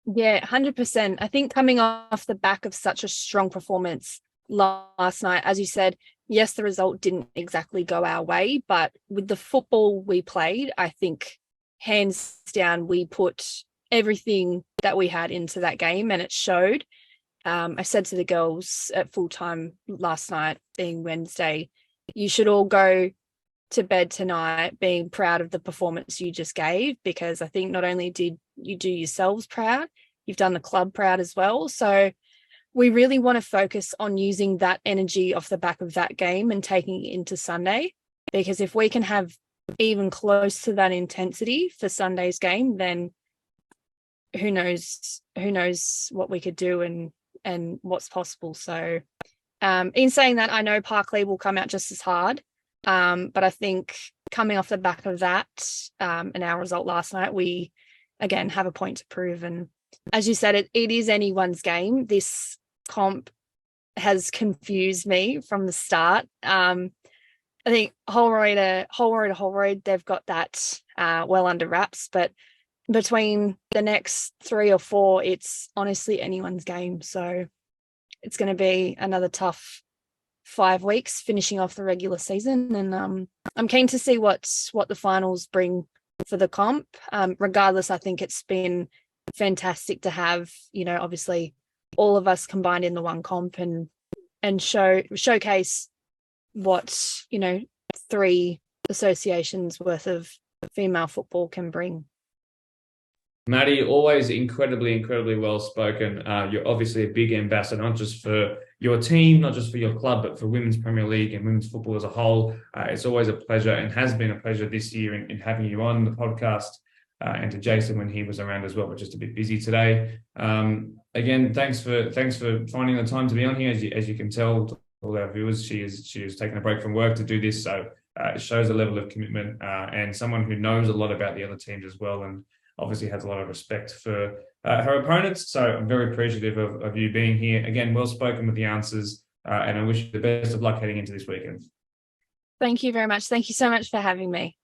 Yeah, 100%. I think coming off the back of such a strong performance last night, as you said, yes, the result didn't exactly go our way, but with the football we played, I think hands down, we put everything that we had into that game, and it showed. I said to the girls at full time last night, being Wednesday, you should all go to bed tonight being proud of the performance you just gave, because I think not only did you do yourselves proud, you've done the club proud as well. So we really want to focus on using that energy off the back of that game and taking it into Sunday, because if we can have even close to that intensity for Sunday's game, then who knows what we could do and what's possible. So in saying that, I know Parkley will come out just as hard. But I think coming off the back of that and our result last night, we again have a point to prove. And as you said, it is anyone's game. This comp has confused me from the start. I think Holroyd to Holroyd, they've got that well under wraps. But between the next 3 or 4, it's honestly anyone's game. So it's going to be another tough 5 weeks finishing off the regular season, and I'm keen to see what the finals bring for the comp. Regardless, I think it's been fantastic to have, obviously all of us combined in the one comp and showcase what 3 associations worth of female football can bring. Maddie, always incredibly well spoken. You're obviously a big ambassador, not just for your team, not just for your club, but for Women's Premier League and women's football as a whole. It's always a pleasure, and has been a pleasure this year in having you on the podcast, and to Jason when he was around as well, but just a bit busy today. Again, thanks for finding the time to be on here. As you can tell to all our viewers, she is taking a break from work to do this, so it shows a level of commitment and someone who knows a lot about the other teams as well, and obviously has a lot of respect for her opponents. So I'm very appreciative of you being here. Again, well spoken with the answers, and I wish you the best of luck heading into this weekend. Thank you very much. Thank you so much for having me.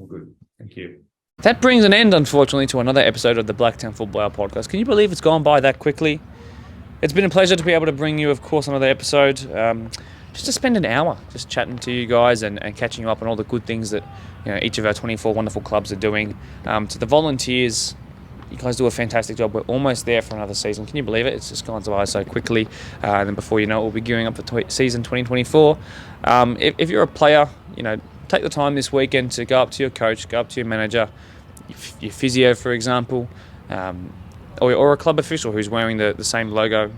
All good. Thank you. That brings an end, unfortunately, to another episode of the Blacktown Football Hour podcast. Can you believe it's gone by that quickly? It's been a pleasure to be able to bring you, of course, another episode. Just to spend an hour just chatting to you guys and catching you up on all the good things that each of our 24 wonderful clubs are doing. To the volunteers, you guys do a fantastic job. We're almost there for another season. Can you believe it? It's just gone by so quickly. And then before you know it, we'll be gearing up for season 2024. If you're a player, take the time this weekend to go up to your coach, go up to your manager, your physio, for example, or a club official who's wearing the same logo,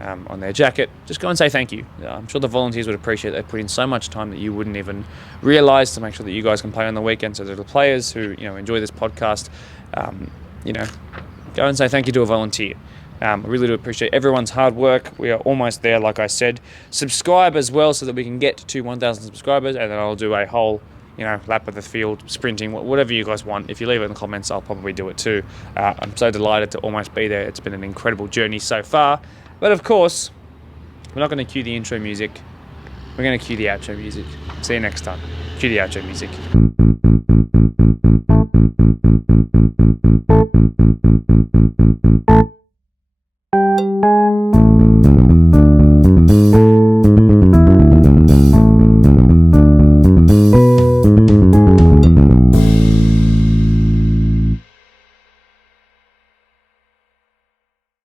on their jacket. Just go and say thank you. I'm sure the volunteers would appreciate they put in so much time that you wouldn't even realise to make sure that you guys can play on the weekend. So the players who enjoy this podcast, go and say thank you to a volunteer. I really do appreciate everyone's hard work. We are almost there, like I said. Subscribe as well so that we can get to 1,000 subscribers, and then I'll do a whole lap of the field, sprinting, whatever you guys want. If you leave it in the comments, I'll probably do it too. I'm so delighted to almost be there. It's been an incredible journey so far. But of course, we're not going to cue the intro music. We're going to cue the outro music. See you next time. Cue the outro music.